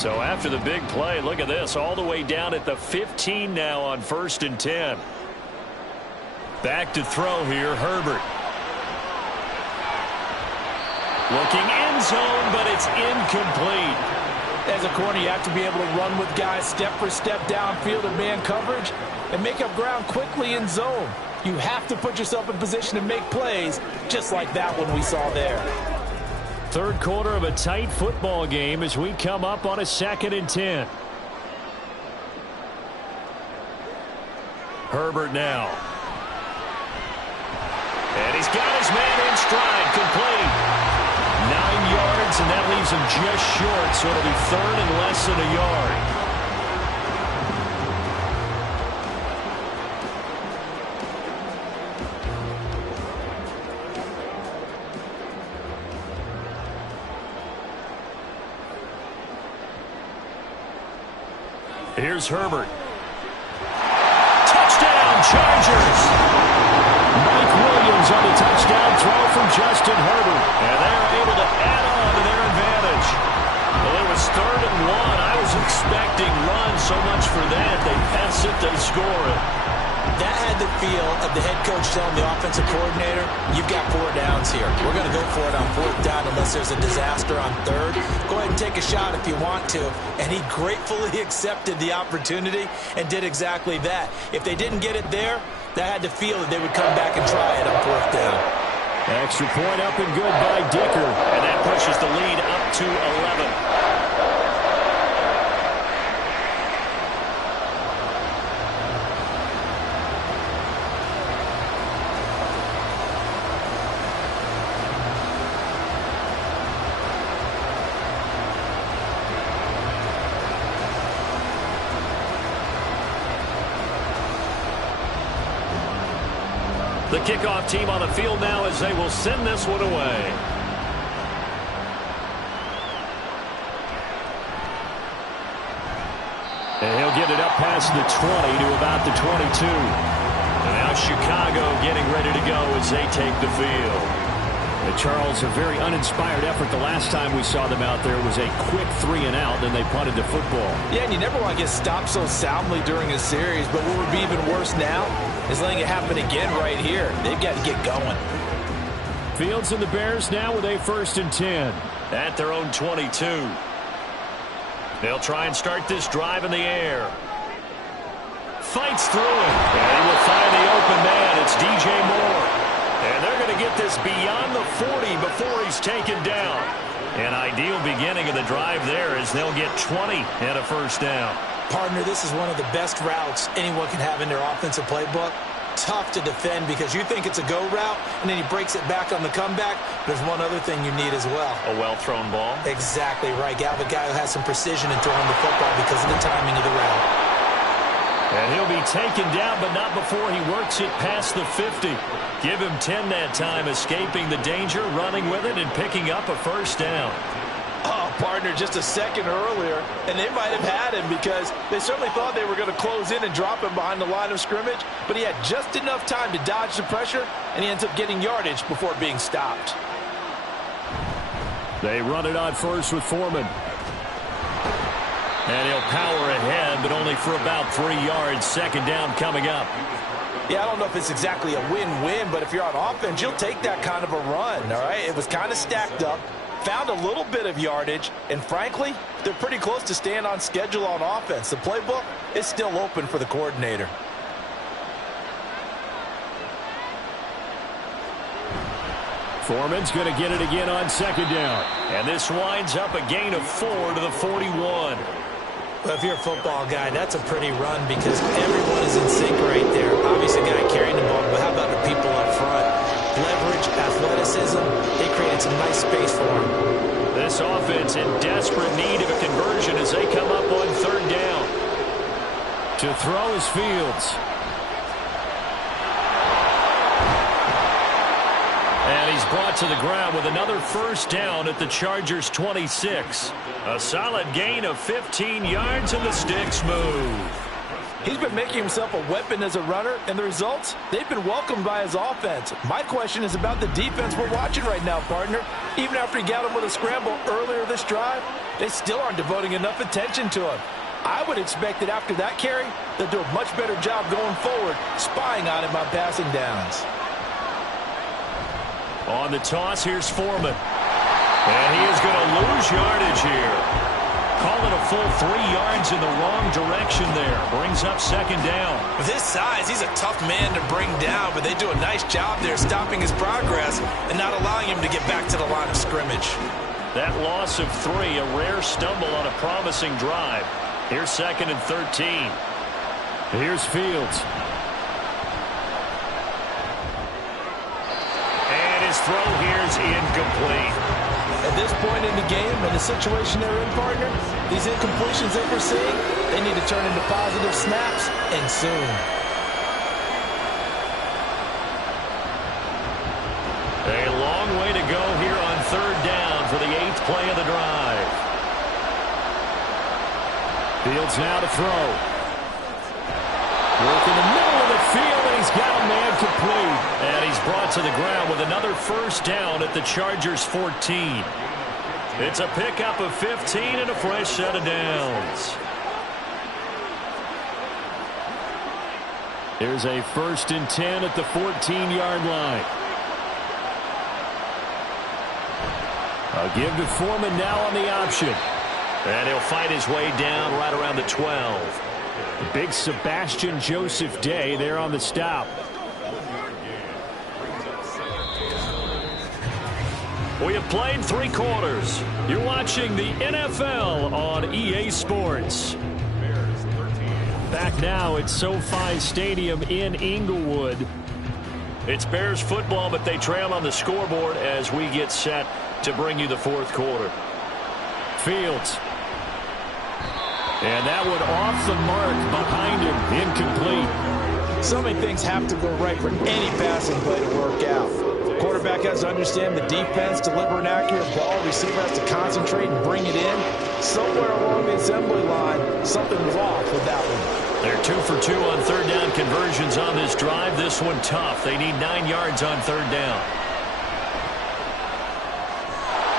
So after the big play, look at this, all the way down at the 15 now on 1st and 10. Back to throw here, Herbert. Looking end zone, but it's incomplete. As a corner, you have to be able to run with guys step for step downfield in man coverage and make up ground quickly in zone. You have to put yourself in position to make plays, just like that one we saw there. Third quarter of a tight football game as we come up on a 2nd and 10. Herbert now. And he's got his man in stride, complete. 9 yards, and that leaves him just short, so it'll be 3rd and less than a yard. Here's Herbert. Touchdown, Chargers! Mike Williams on the touchdown throw from Justin Herbert. And they're able to add on to their advantage. Well, it was 3rd and 1. I was expecting run so much for that. They pass it, they score it. That had the feel of the head coach telling the offensive coordinator, you've got 4 downs here. We're going to go for it on 4th down unless there's a disaster on 3rd. Go ahead and take a shot if you want to. And he gratefully accepted the opportunity and did exactly that. If they didn't get it there, that had the feel that they would come back and try it on 4th down. Extra point up and good by Dicker. And that pushes the lead up to 11. The kickoff team on the field now as they will send this one away. And he'll get it up past the 20 to about the 22. And now Chicago getting ready to go as they take the field. Charles, a very uninspired effort. The last time we saw them out there was a quick 3-and-out, then they punted the football. Yeah, and you never want to get stopped so soundly during a series, but what would be even worse now is letting it happen again right here. They've got to get going. Fields and the Bears now with a 1st and 10. At their own 22. They'll try and start this drive in the air. Fights through it. And he will find the open man. It's DJ Moore. And they're going to get this beyond the 40 before he's taken down. An ideal beginning of the drive there as they'll get 20 and a 1st down. Partner, this is one of the best routes anyone can have in their offensive playbook. Tough to defend because you think it's a go route, and then he breaks it back on the comeback. There's one other thing you need as well. A well-thrown ball. Exactly right. Got a guy who has some precision in throwing the football because of the timing of the route. And he'll be taken down, but not before he works it past the 50. Give him 10 that time, escaping the danger, running with it, and picking up a 1st down. Oh, partner, just a second earlier, and they might have had him because they certainly thought they were going to close in and drop him behind the line of scrimmage, but he had just enough time to dodge the pressure, and he ends up getting yardage before being stopped. They run it on first with Foreman. And he'll power ahead, but only for about 3 yards. 2nd down coming up. Yeah, I don't know if it's exactly a win-win, but if you're on offense, you'll take that kind of a run, all right? It was kind of stacked up, found a little bit of yardage, and frankly, they're pretty close to staying on schedule on offense. The playbook is still open for the coordinator. Foreman's going to get it again on second down. And this winds up a gain of 4 to the 41. Well, if you're a football guy, that's a pretty run because everyone is in sync right there. Obviously, the guy carrying the ball, but how about the people up front? Leverage, athleticism, they created some nice space for him. This offense in desperate need of a conversion as they come up on third down. To throw is Fields. And he's brought to the ground with another first down at the Chargers' 26. A solid gain of 15 yards, and the sticks move. He's been making himself a weapon as a runner, and the results, they've been welcomed by his offense. My question is about the defense we're watching right now, partner. Even after he got him with a scramble earlier this drive, they still aren't devoting enough attention to him. I would expect that after that carry, they'll do a much better job going forward, spying on him on passing downs. On the toss, here's Foreman. And he is going to lose yardage here. Call it a full 3 yards in the wrong direction there. Brings up second down. With his size, he's a tough man to bring down, but they do a nice job there stopping his progress and not allowing him to get back to the line of scrimmage. That loss of 3, a rare stumble on a promising drive. Here's second and 13. Here's Fields. And his throw here is incomplete. At this point in the game, and the situation they're in, partner, these incompletions that we're seeing, they need to turn into positive snaps, and soon. A long way to go here on third down for the 8th play of the drive. Fields now to throw. Work in the middle of the field, and he's got a man complete. And he's brought to the ground with another first down at the Chargers' 14. It's a pickup of 15 and a fresh set of downs. There's a 1st and 10 at the 14-yard line. I'll give to Foreman now on the option. And he'll fight his way down right around the 12. The big Sebastian Joseph Day there on the stop. We have played 3 quarters. You're watching the NFL on EA Sports. Back now at SoFi Stadium in Inglewood. It's Bears football, but they trail on the scoreboard as we get set to bring you the 4th quarter. Fields. And that one off the mark behind him. Incomplete. So many things have to go right for any passing play to work out. Quarterback has to understand the defense, deliver an accurate ball. Receiver has to concentrate and bring it in. Somewhere along the assembly line, something was off with that one. They're 2 for 2 on third down conversions on this drive. This one tough. They need 9 yards on third down.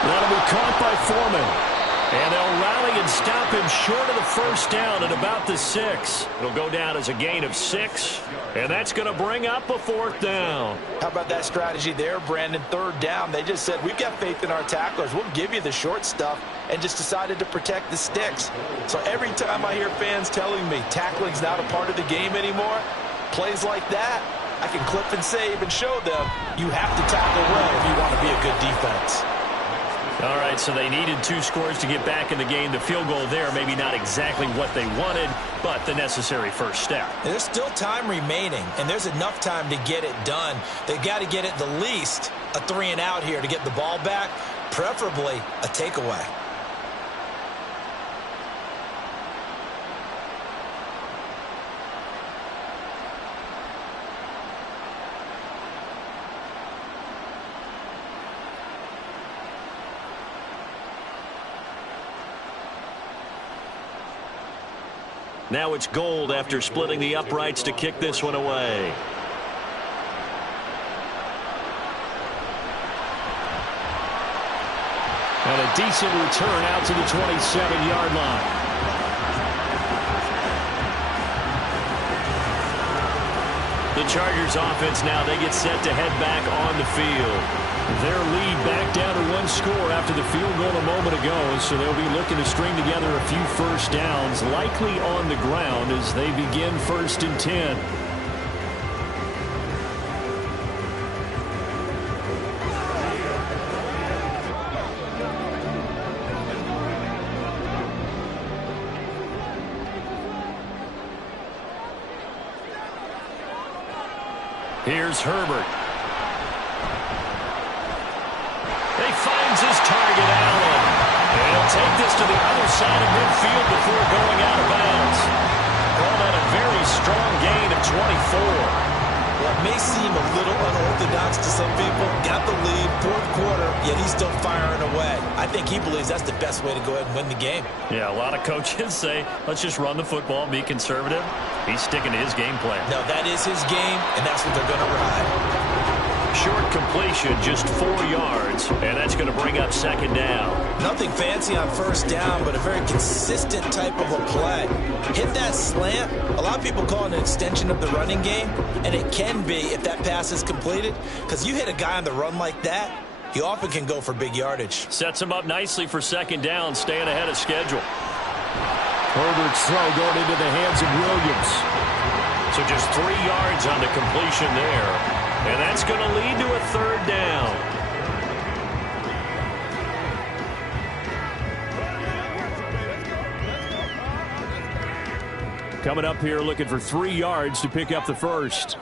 That'll be caught by Foreman. And they'll rally and stop him short of the first down at about the 6. It'll go down as a gain of 6. And that's going to bring up a 4th down. How about that strategy there, Brandon? Third down, they just said, we've got faith in our tacklers. We'll give you the short stuff, and just decided to protect the sticks. So every time I hear fans telling me tackling's not a part of the game anymore, plays like that, I can clip and save and show them you have to tackle well if you want to be a good defense. All right, so they needed 2 scores to get back in the game. The field goal there, maybe not exactly what they wanted, but the necessary first step. There's still time remaining, and there's enough time to get it done. They've got to get at the least a 3 and out here to get the ball back, preferably a takeaway. Now it's Gold after splitting the uprights to kick this one away. And a decent return out to the 27-yard line. The Chargers offense now, they get set to head back on the field. Their lead back down to 1 score after the field goal a moment ago, so they'll be looking to string together a few first downs, likely on the ground as they begin 1st and 10. Here's Herbert. He finds his target, Allen. And he'll take this to the other side of midfield before going out of bounds. Call that a very strong gain of 24. Well, it may seem a little unorthodox to some people. Got the lead, fourth quarter, yet he's still firing away. I think he believes that's the best way to go ahead and win the game. Yeah, a lot of coaches say, let's just run the football and be conservative. He's sticking to his game plan. No, that is his game, and that's what they're going to ride. Short completion, just 4 yards, and that's going to bring up second down. Nothing fancy on first down, but a very consistent type of a play. Hit that slant. A lot of people call it an extension of the running game, and it can be if that pass is completed, because you hit a guy on the run like that, he often can go for big yardage. Sets him up nicely for second down, staying ahead of schedule. Herbert's throw going into the hands of Williams. So just 3 yards on the completion there. And that's going to lead to a third down. Coming up here looking for 3 yards to pick up the first.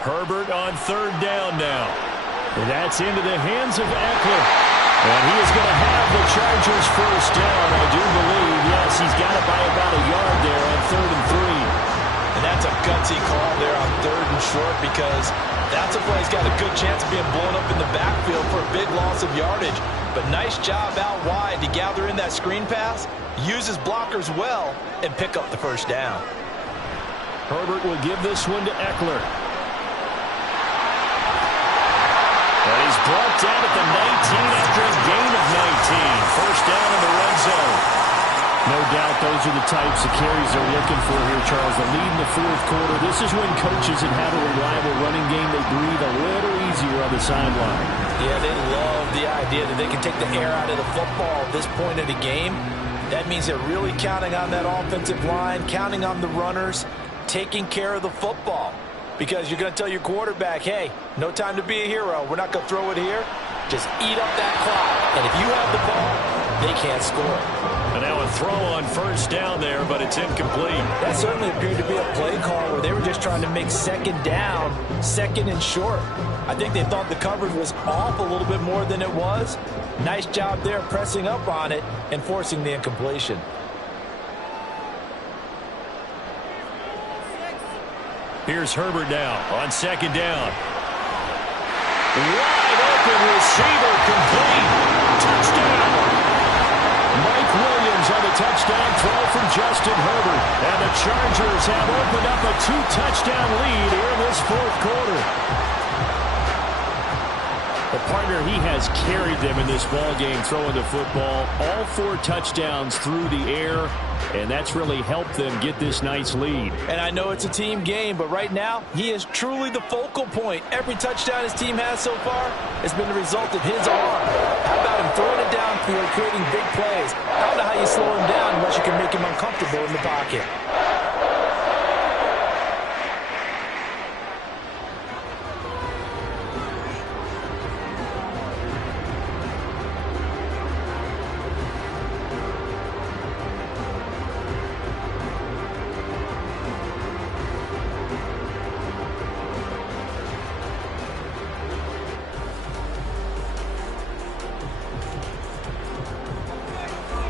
Herbert on third down now. And that's into the hands of Eckler. And he is going to have the Chargers first down, I do believe. Yes, he's got it by about a yard there on 3rd and 3. And that's a gutsy call there on 3rd and short, because that's a play he's got a good chance of being blown up in the backfield for a big loss of yardage. But nice job out wide to gather in that screen pass, use his blockers well, and pick up the first down. Herbert will give this one to Eckler. And he's brought down at the 19 after a gain of 19. First down in the red zone. No doubt those are the types of carries they're looking for here, Charles. The lead in the fourth quarter. This is when coaches that have a reliable running game, they breathe a little easier on the sideline. Yeah, they love the idea that they can take the air out of the football at this point of the game. That means they're really counting on that offensive line, counting on the runners, taking care of the football. Because you're going to tell your quarterback, hey, no time to be a hero. We're not going to throw it here. Just eat up that clock. And if you have the ball, they can't score. And now a throw on first down there, but it's incomplete. That certainly appeared to be a play call where they were just trying to make second down, second and short. I think they thought the coverage was off a little bit more than it was. Nice job there pressing up on it and forcing the incompletion. Here's Herbert now on second down. Wide open receiver, complete. Touchdown. Mike Williams on the touchdown throw from Justin Herbert. And the Chargers have opened up a 2-touchdown lead here in this fourth quarter. The partner, he has carried them in this ball game, throwing the football. All 4 touchdowns through the air, and that's really helped them get this nice lead. And I know it's a team game, but right now, he is truly the focal point. Every touchdown his team has so far has been the result of his arm. How about him throwing it downfield, creating big plays? I don't know how you slow him down unless you can make him uncomfortable in the pocket.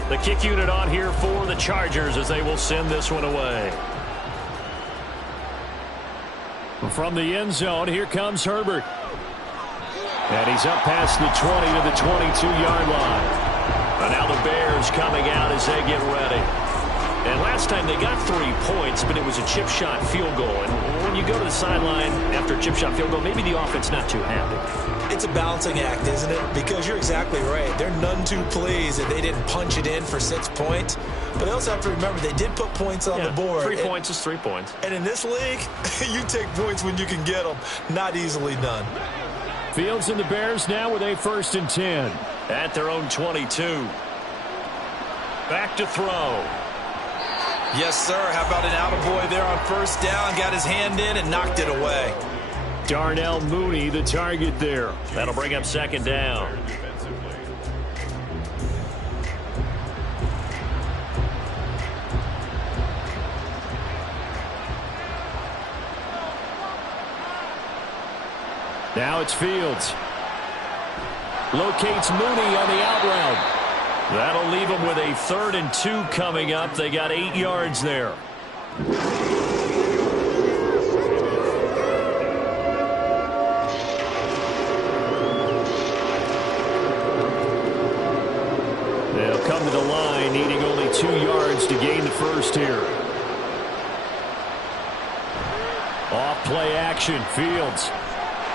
The kick unit on here for the Chargers as they will send this one away. From the end zone, here comes Herbert. And he's up past the 20 to the 22-yard line. And now the Bears coming out as they get ready. And last time they got 3 points, but it was a chip shot field goal. And when you go to the sideline after a chip shot field goal, maybe the offense not too happy. It's a balancing act, isn't it? Because you're exactly right. They're none too pleased that they didn't punch it in for 6 points. But they also have to remember they did put points on the board. 3 points is 3 points. And in this league, you take points when you can get them. Not easily done. Fields and the Bears now with a 1st and 10. At their own 22. Back to throw. Yes, sir. How about an attaboy there on first down? Got his hand in and knocked it away. Darnell Mooney, the target there. That'll bring up second down. Now it's Fields. Locates Mooney on the out route. That'll leave them with a 3rd and 2 coming up. They got 8 yards there. They'll come to the line, needing only 2 yards to gain the first here. Off play action, Fields.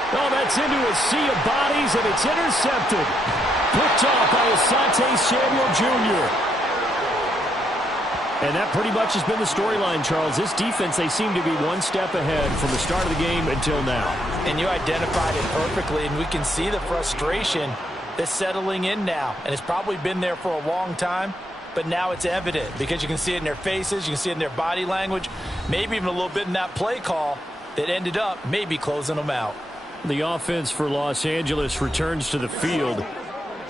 Oh, that's into a sea of bodies, and it's intercepted. Picked off by Asante Samuel Jr. And that pretty much has been the storyline, Charles. This defense, they seem to be one step ahead from the start of the game until now. And you identified it perfectly, and we can see the frustration that's settling in now. And it's probably been there for a long time, but now it's evident because you can see it in their faces, you can see it in their body language, maybe even a little bit in that play call that ended up maybe closing them out. The offense for Los Angeles returns to the field.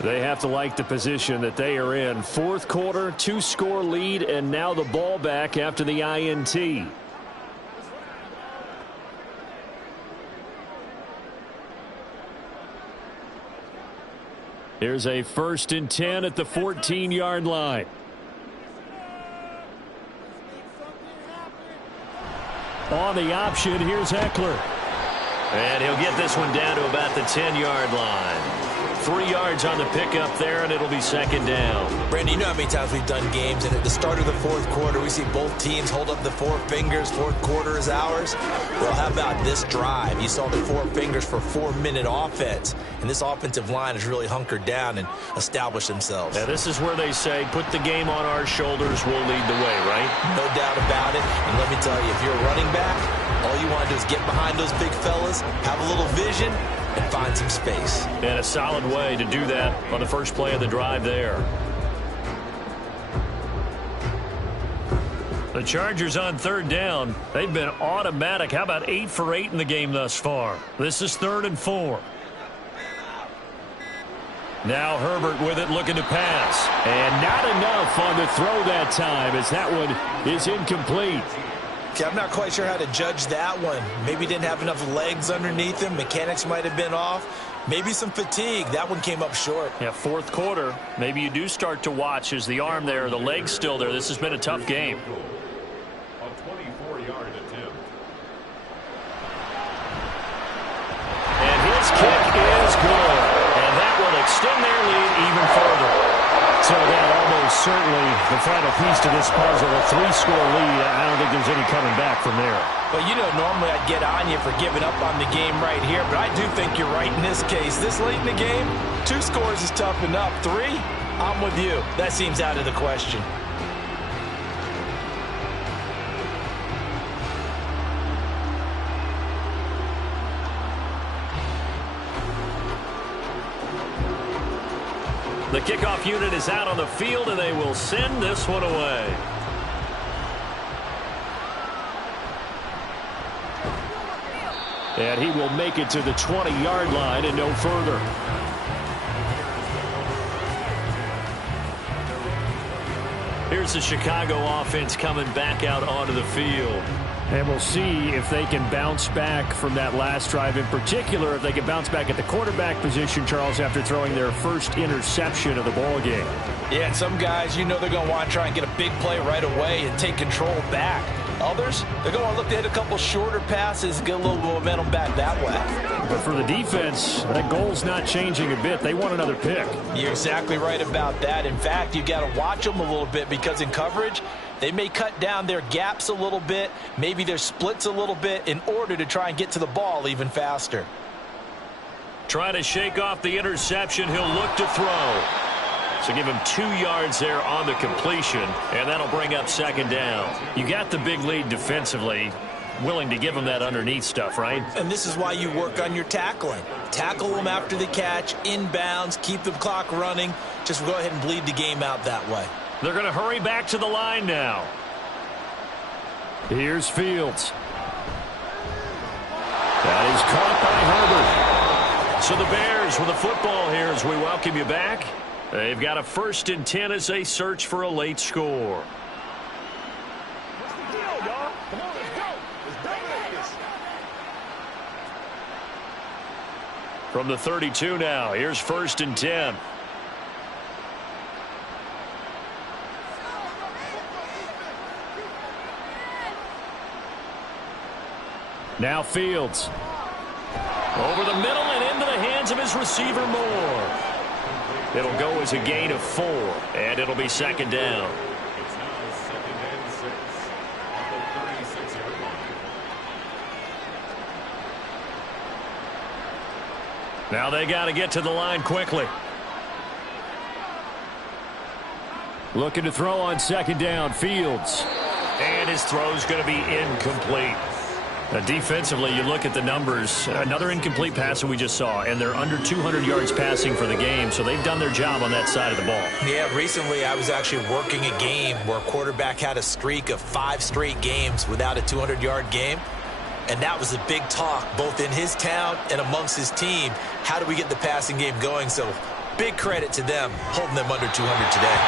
They have to like the position that they are in. 4th quarter, 2-score lead, and now the ball back after the INT. Here's a 1st and 10 at the 14-yard line. On the option, here's Eckler. And he'll get this one down to about the 10-yard line. 3 yards on the pickup there, and it'll be 2nd down. Brandon, you know how many times we've done games, and at the start of the 4th quarter, we see both teams hold up the 4 fingers, 4th quarter is ours. Well, how about this drive? You saw the 4 fingers for 4-minute offense, and this offensive line has really hunkered down and established themselves. Now, this is where they say, put the game on our shoulders, we'll lead the way, right? No doubt about it, and let me tell you, if you're a running back, all you want to do is get behind those big fellas, have a little vision, and find some space. And a solid way to do that on the first play of the drive there. The Chargers on 3rd down. They've been automatic. How about 8 for 8 in the game thus far? This is 3rd and 4. Now Herbert with it, looking to pass. And not enough on the throw that time, as that one is incomplete. Okay, I'm not quite sure how to judge that one. Maybe didn't have enough legs underneath him. Mechanics might have been off. Maybe some fatigue. That one came up short. Yeah, 4th quarter. Maybe you do start to watch as the arm there, the leg's still there. This has been a tough game. A 24-yard attempt. And his kick is good. And that will extend their lead even further. So that almost certainly the final piece to this puzzle, a 3-score lead. I don't think there's any coming back from there. Well, you know, normally I'd get on you for giving up on the game right here, but I do think you're right in this case. This late in the game, 2 scores is tough enough. 3, I'm with you. That seems out of the question. The kickoff unit is out on the field, and they will send this one away. And he will make it to the 20-yard line and no further. Here's the Chicago offense coming back out onto the field. And we'll see if they can bounce back from that last drive. In particular, if they can bounce back at the quarterback position, Charles, after throwing their first interception of the ball game. Yeah, and some guys, you know they're going to want to try and get a big play right away and take control back. Others, they're going to look to hit a couple shorter passes, get a little momentum back that way. But for the defense, that goal's not changing a bit. They want another pick. You're exactly right about that. In fact, you got to watch them a little bit because in coverage, they may cut down their gaps a little bit, maybe their splits a little bit in order to try and get to the ball even faster. Try to shake off the interception. He'll look to throw. So give him 2 yards there on the completion, and that'll bring up 2nd down. You got the big lead defensively, willing to give him that underneath stuff, right? And this is why you work on your tackling. Tackle them after the catch, inbounds, keep the clock running. Just go ahead and bleed the game out that way. They're going to hurry back to the line now. Here's Fields. That is caught by Herbert. So the Bears with the football here as we welcome you back. They've got a 1st and 10 as they search for a late score. What's the deal, y'all? Come on, let's go. Let's dominate this. From the 32 now, here's 1st and 10. Now Fields. Over the middle and into the hands of his receiver Moore. It'll go as a gain of 4, and it'll be 2nd down. It's now 2nd and 6 at the 36-yard line. Now they got to get to the line quickly. Looking to throw on 2nd down, Fields. And his throw's going to be incomplete. Defensively, you look at the numbers. Another incomplete pass that we just saw, and they're under 200 yards passing for the game, so they've done their job on that side of the ball. Yeah, recently I was actually working a game where a quarterback had a streak of 5 straight games without a 200-yard game, and that was a big talk both in his town and amongst his team. How do we get the passing game going? So big credit to them holding them under 200 today.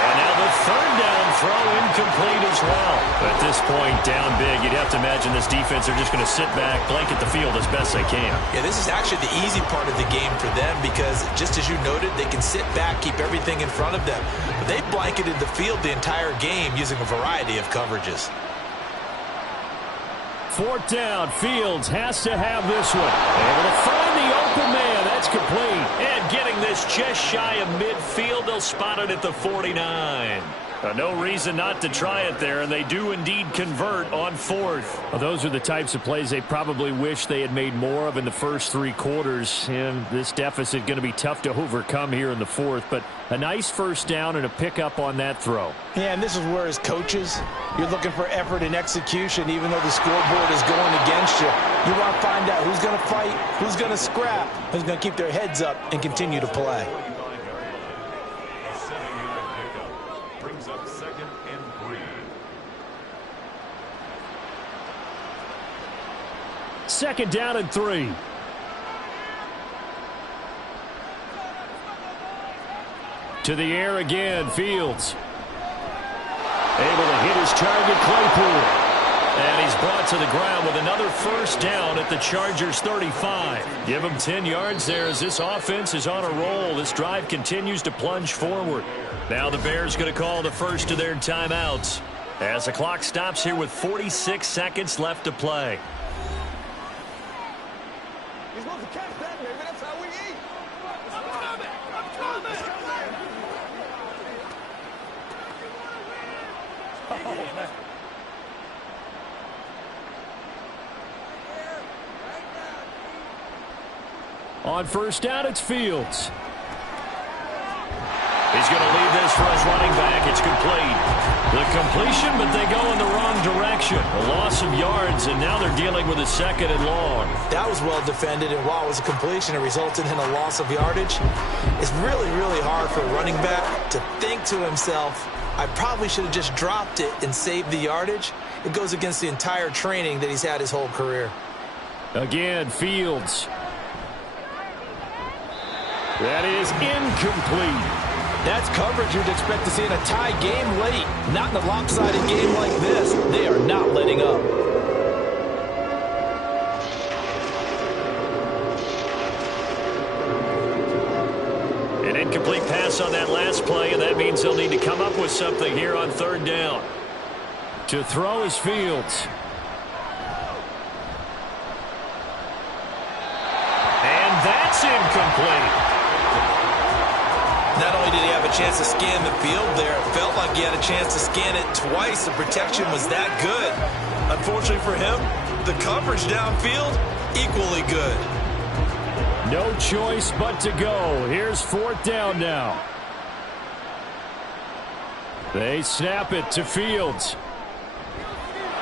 And now the 3rd down throw incomplete as well. At this point, down big, you'd have to imagine this defense are just going to sit back, blanket the field as best they can. Yeah, this is actually the easy part of the game for them because, just as you noted, they can sit back, keep everything in front of them. But they blanketed the field the entire game using a variety of coverages. 4th down, Fields has to have this one. Able to find the open man. That's complete. And getting this just shy of midfield, they'll spot it at the 49. No reason not to try it there, and they do indeed convert on 4th. Well, those are the types of plays they probably wish they had made more of in the first 3 quarters, and this deficit going to be tough to overcome here in the 4th, but a nice 1st down and a pickup on that throw. Yeah, and this is where as coaches, you're looking for effort and execution, even though the scoreboard is going against you. You want to find out who's going to fight, who's going to scrap, who's going to keep their heads up and continue to play. Brings up 2nd and 3. 2nd down and 3. To the air again, Fields. Able to hit his target, Claypool. And he's brought to the ground with another 1st down at the Chargers' 35. Give him 10 yards there as this offense is on a roll. This drive continues to plunge forward. Now the Bears going to call the first of their timeouts as the clock stops here with 46 seconds left to play. You're supposed to catch that, baby. That's how we eat. I'm coming. Oh, man. On 1st down, it's Fields. He's going to leave this for his running back. It's complete. The completion, but they go in the wrong direction. A loss of yards, and now they're dealing with a 2nd and long. That was well defended, and while it was a completion, it resulted in a loss of yardage. It's really, really hard for a running back to think to himself, I probably should have just dropped it and saved the yardage. It goes against the entire training that he's had his whole career. Again, Fields. That is incomplete. That's coverage you'd expect to see in a tie game late. Not in a lopsided game like this. They are not letting up. An incomplete pass on that last play, and that means they'll need to come up with something here on 3rd down. To throw is Fields. And that's incomplete. Not only did he have a chance to scan the field there, it felt like he had a chance to scan it twice. The protection was that good. Unfortunately for him, the coverage downfield, equally good. No choice but to go. Here's 4th down now. They snap it to Fields.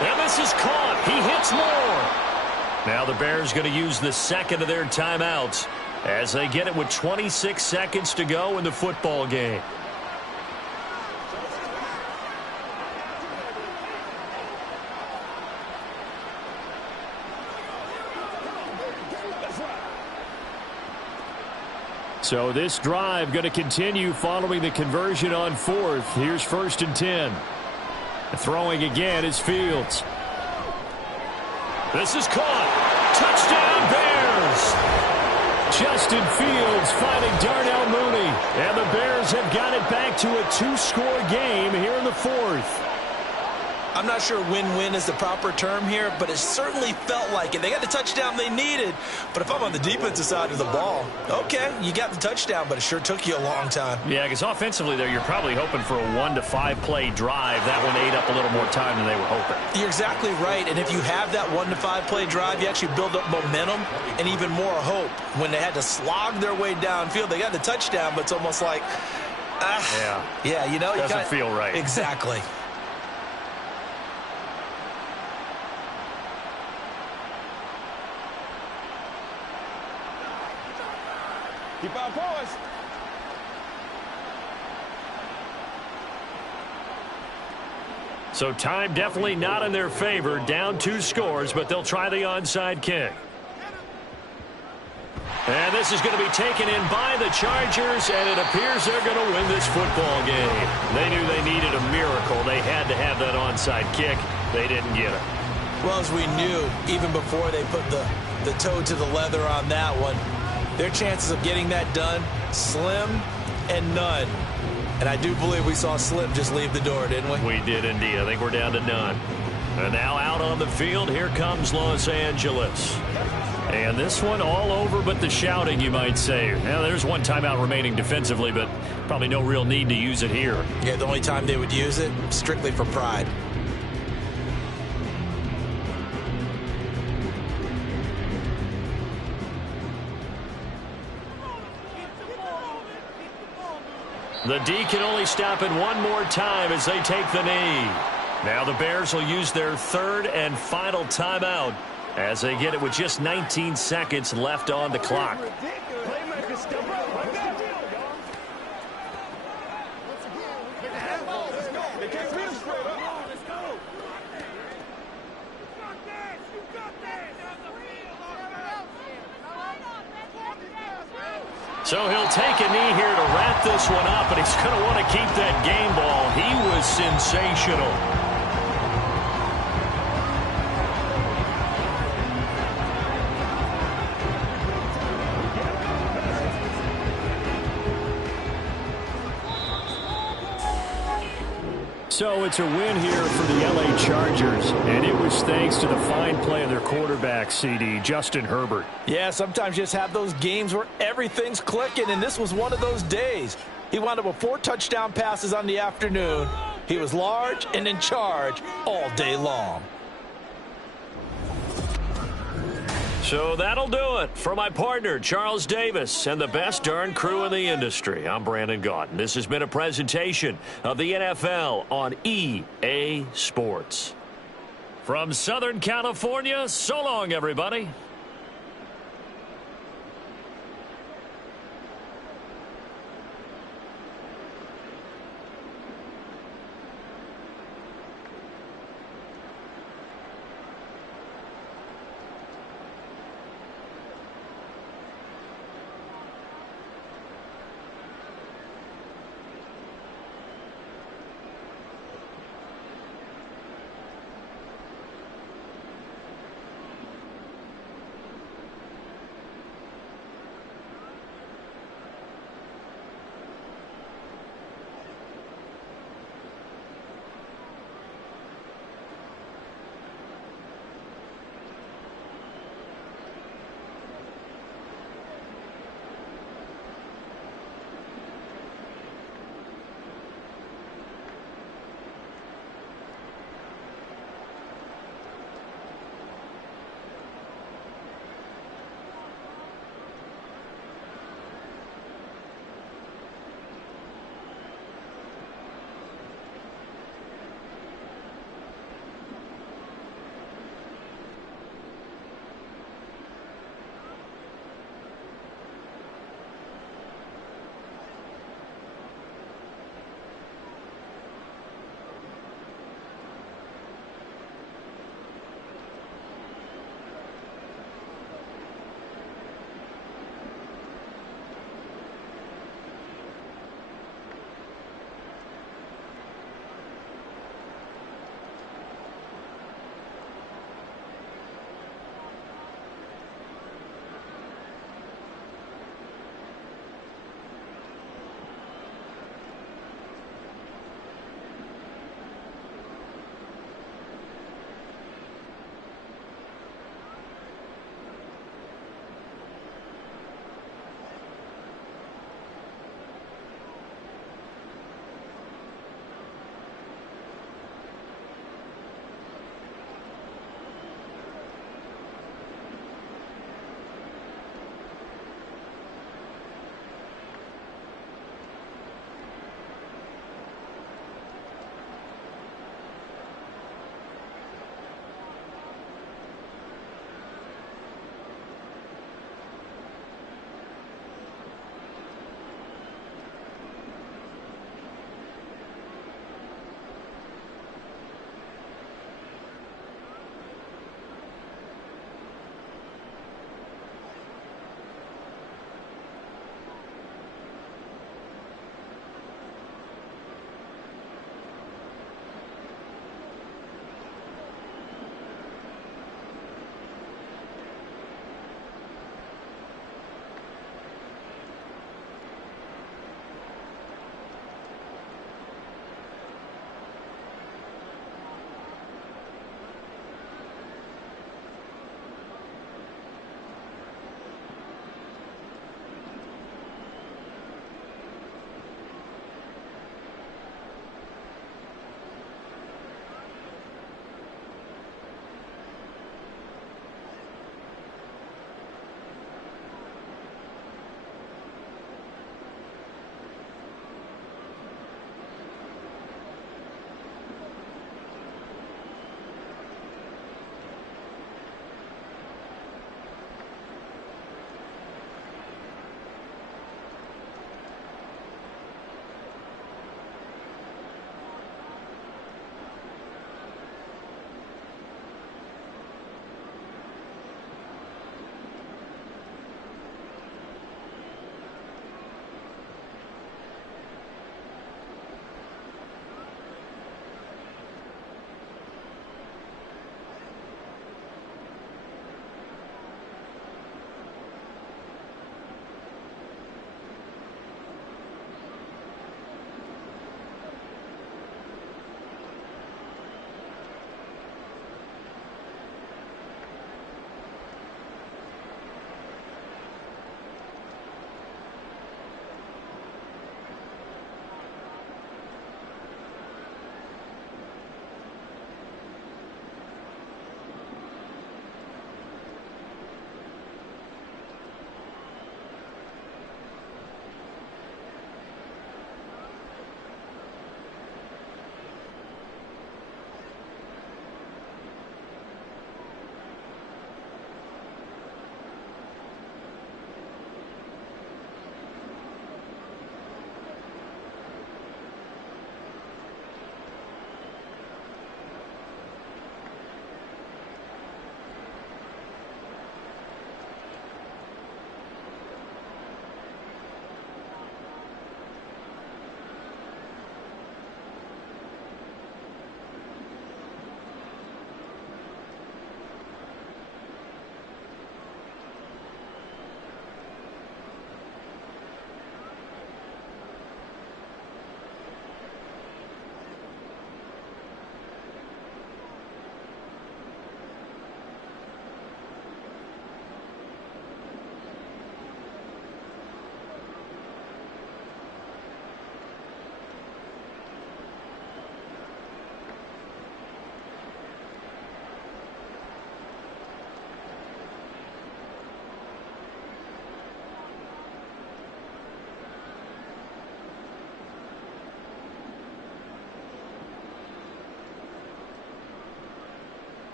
And this is caught. He hits more. Now the Bears going to use the 2nd of their timeouts as they get it with 26 seconds to go in the football game. So this drive going to continue following the conversion on 4th. Here's 1st and 10. Throwing again is Fields. This is caught. Touchdown, Bears. Justin Fields finding Darnell Mooney. And the Bears have got it back to a 2-score game here in the fourth. I'm not sure win-win is the proper term here, but it certainly felt like it. They got the touchdown they needed, but if I'm on the defensive side of the ball, okay, you got the touchdown, but it sure took you a long time. Yeah, because offensively there, you're probably hoping for a 1 to 5 play drive. That one ate up a little more time than they were hoping. You're exactly right, and if you have that 1 to 5 play drive, you actually build up momentum and even more hope. When they had to slog their way downfield, they got the touchdown, but it's almost like, yeah, you know. Doesn't feel right. Exactly. Keep our poise. So time definitely not in their favor. Down 2 scores, but they'll try the onside kick. And this is going to be taken in by the Chargers, and it appears they're going to win this football game. They knew they needed a miracle. They had to have that onside kick. They didn't get it. Well, as we knew, even before they put the toe to the leather on that one, their chances of getting that done, slim and none. And I do believe we saw Slim just leave the door, didn't we? We did indeed. I think we're down to none. And now out on the field, here comes Los Angeles. And this one all over but the shouting, you might say. Now, there's one timeout remaining defensively, but probably no real need to use it here. Yeah, the only time they would use it, strictly for pride. The D can only stop it one more time as they take the knee. Now the Bears will use their 3rd and final timeout as they get it with just 19 seconds left on the clock. So he'll take a knee here to wrap this one up, and he's going to want to keep that game ball. He was sensational. So it's a win here for the LA Chargers, and it was thanks to the fine play of their quarterback, CD, Justin Herbert. Yeah, sometimes you just have those games where everything's clicking, and this was one of those days. He wound up with 4 touchdown passes on the afternoon. He was large and in charge all day long. So that'll do it for my partner, Charles Davis, and the best darn crew in the industry. I'm Brandon Gaudin. This has been a presentation of the NFL on EA Sports. From Southern California, so long, everybody.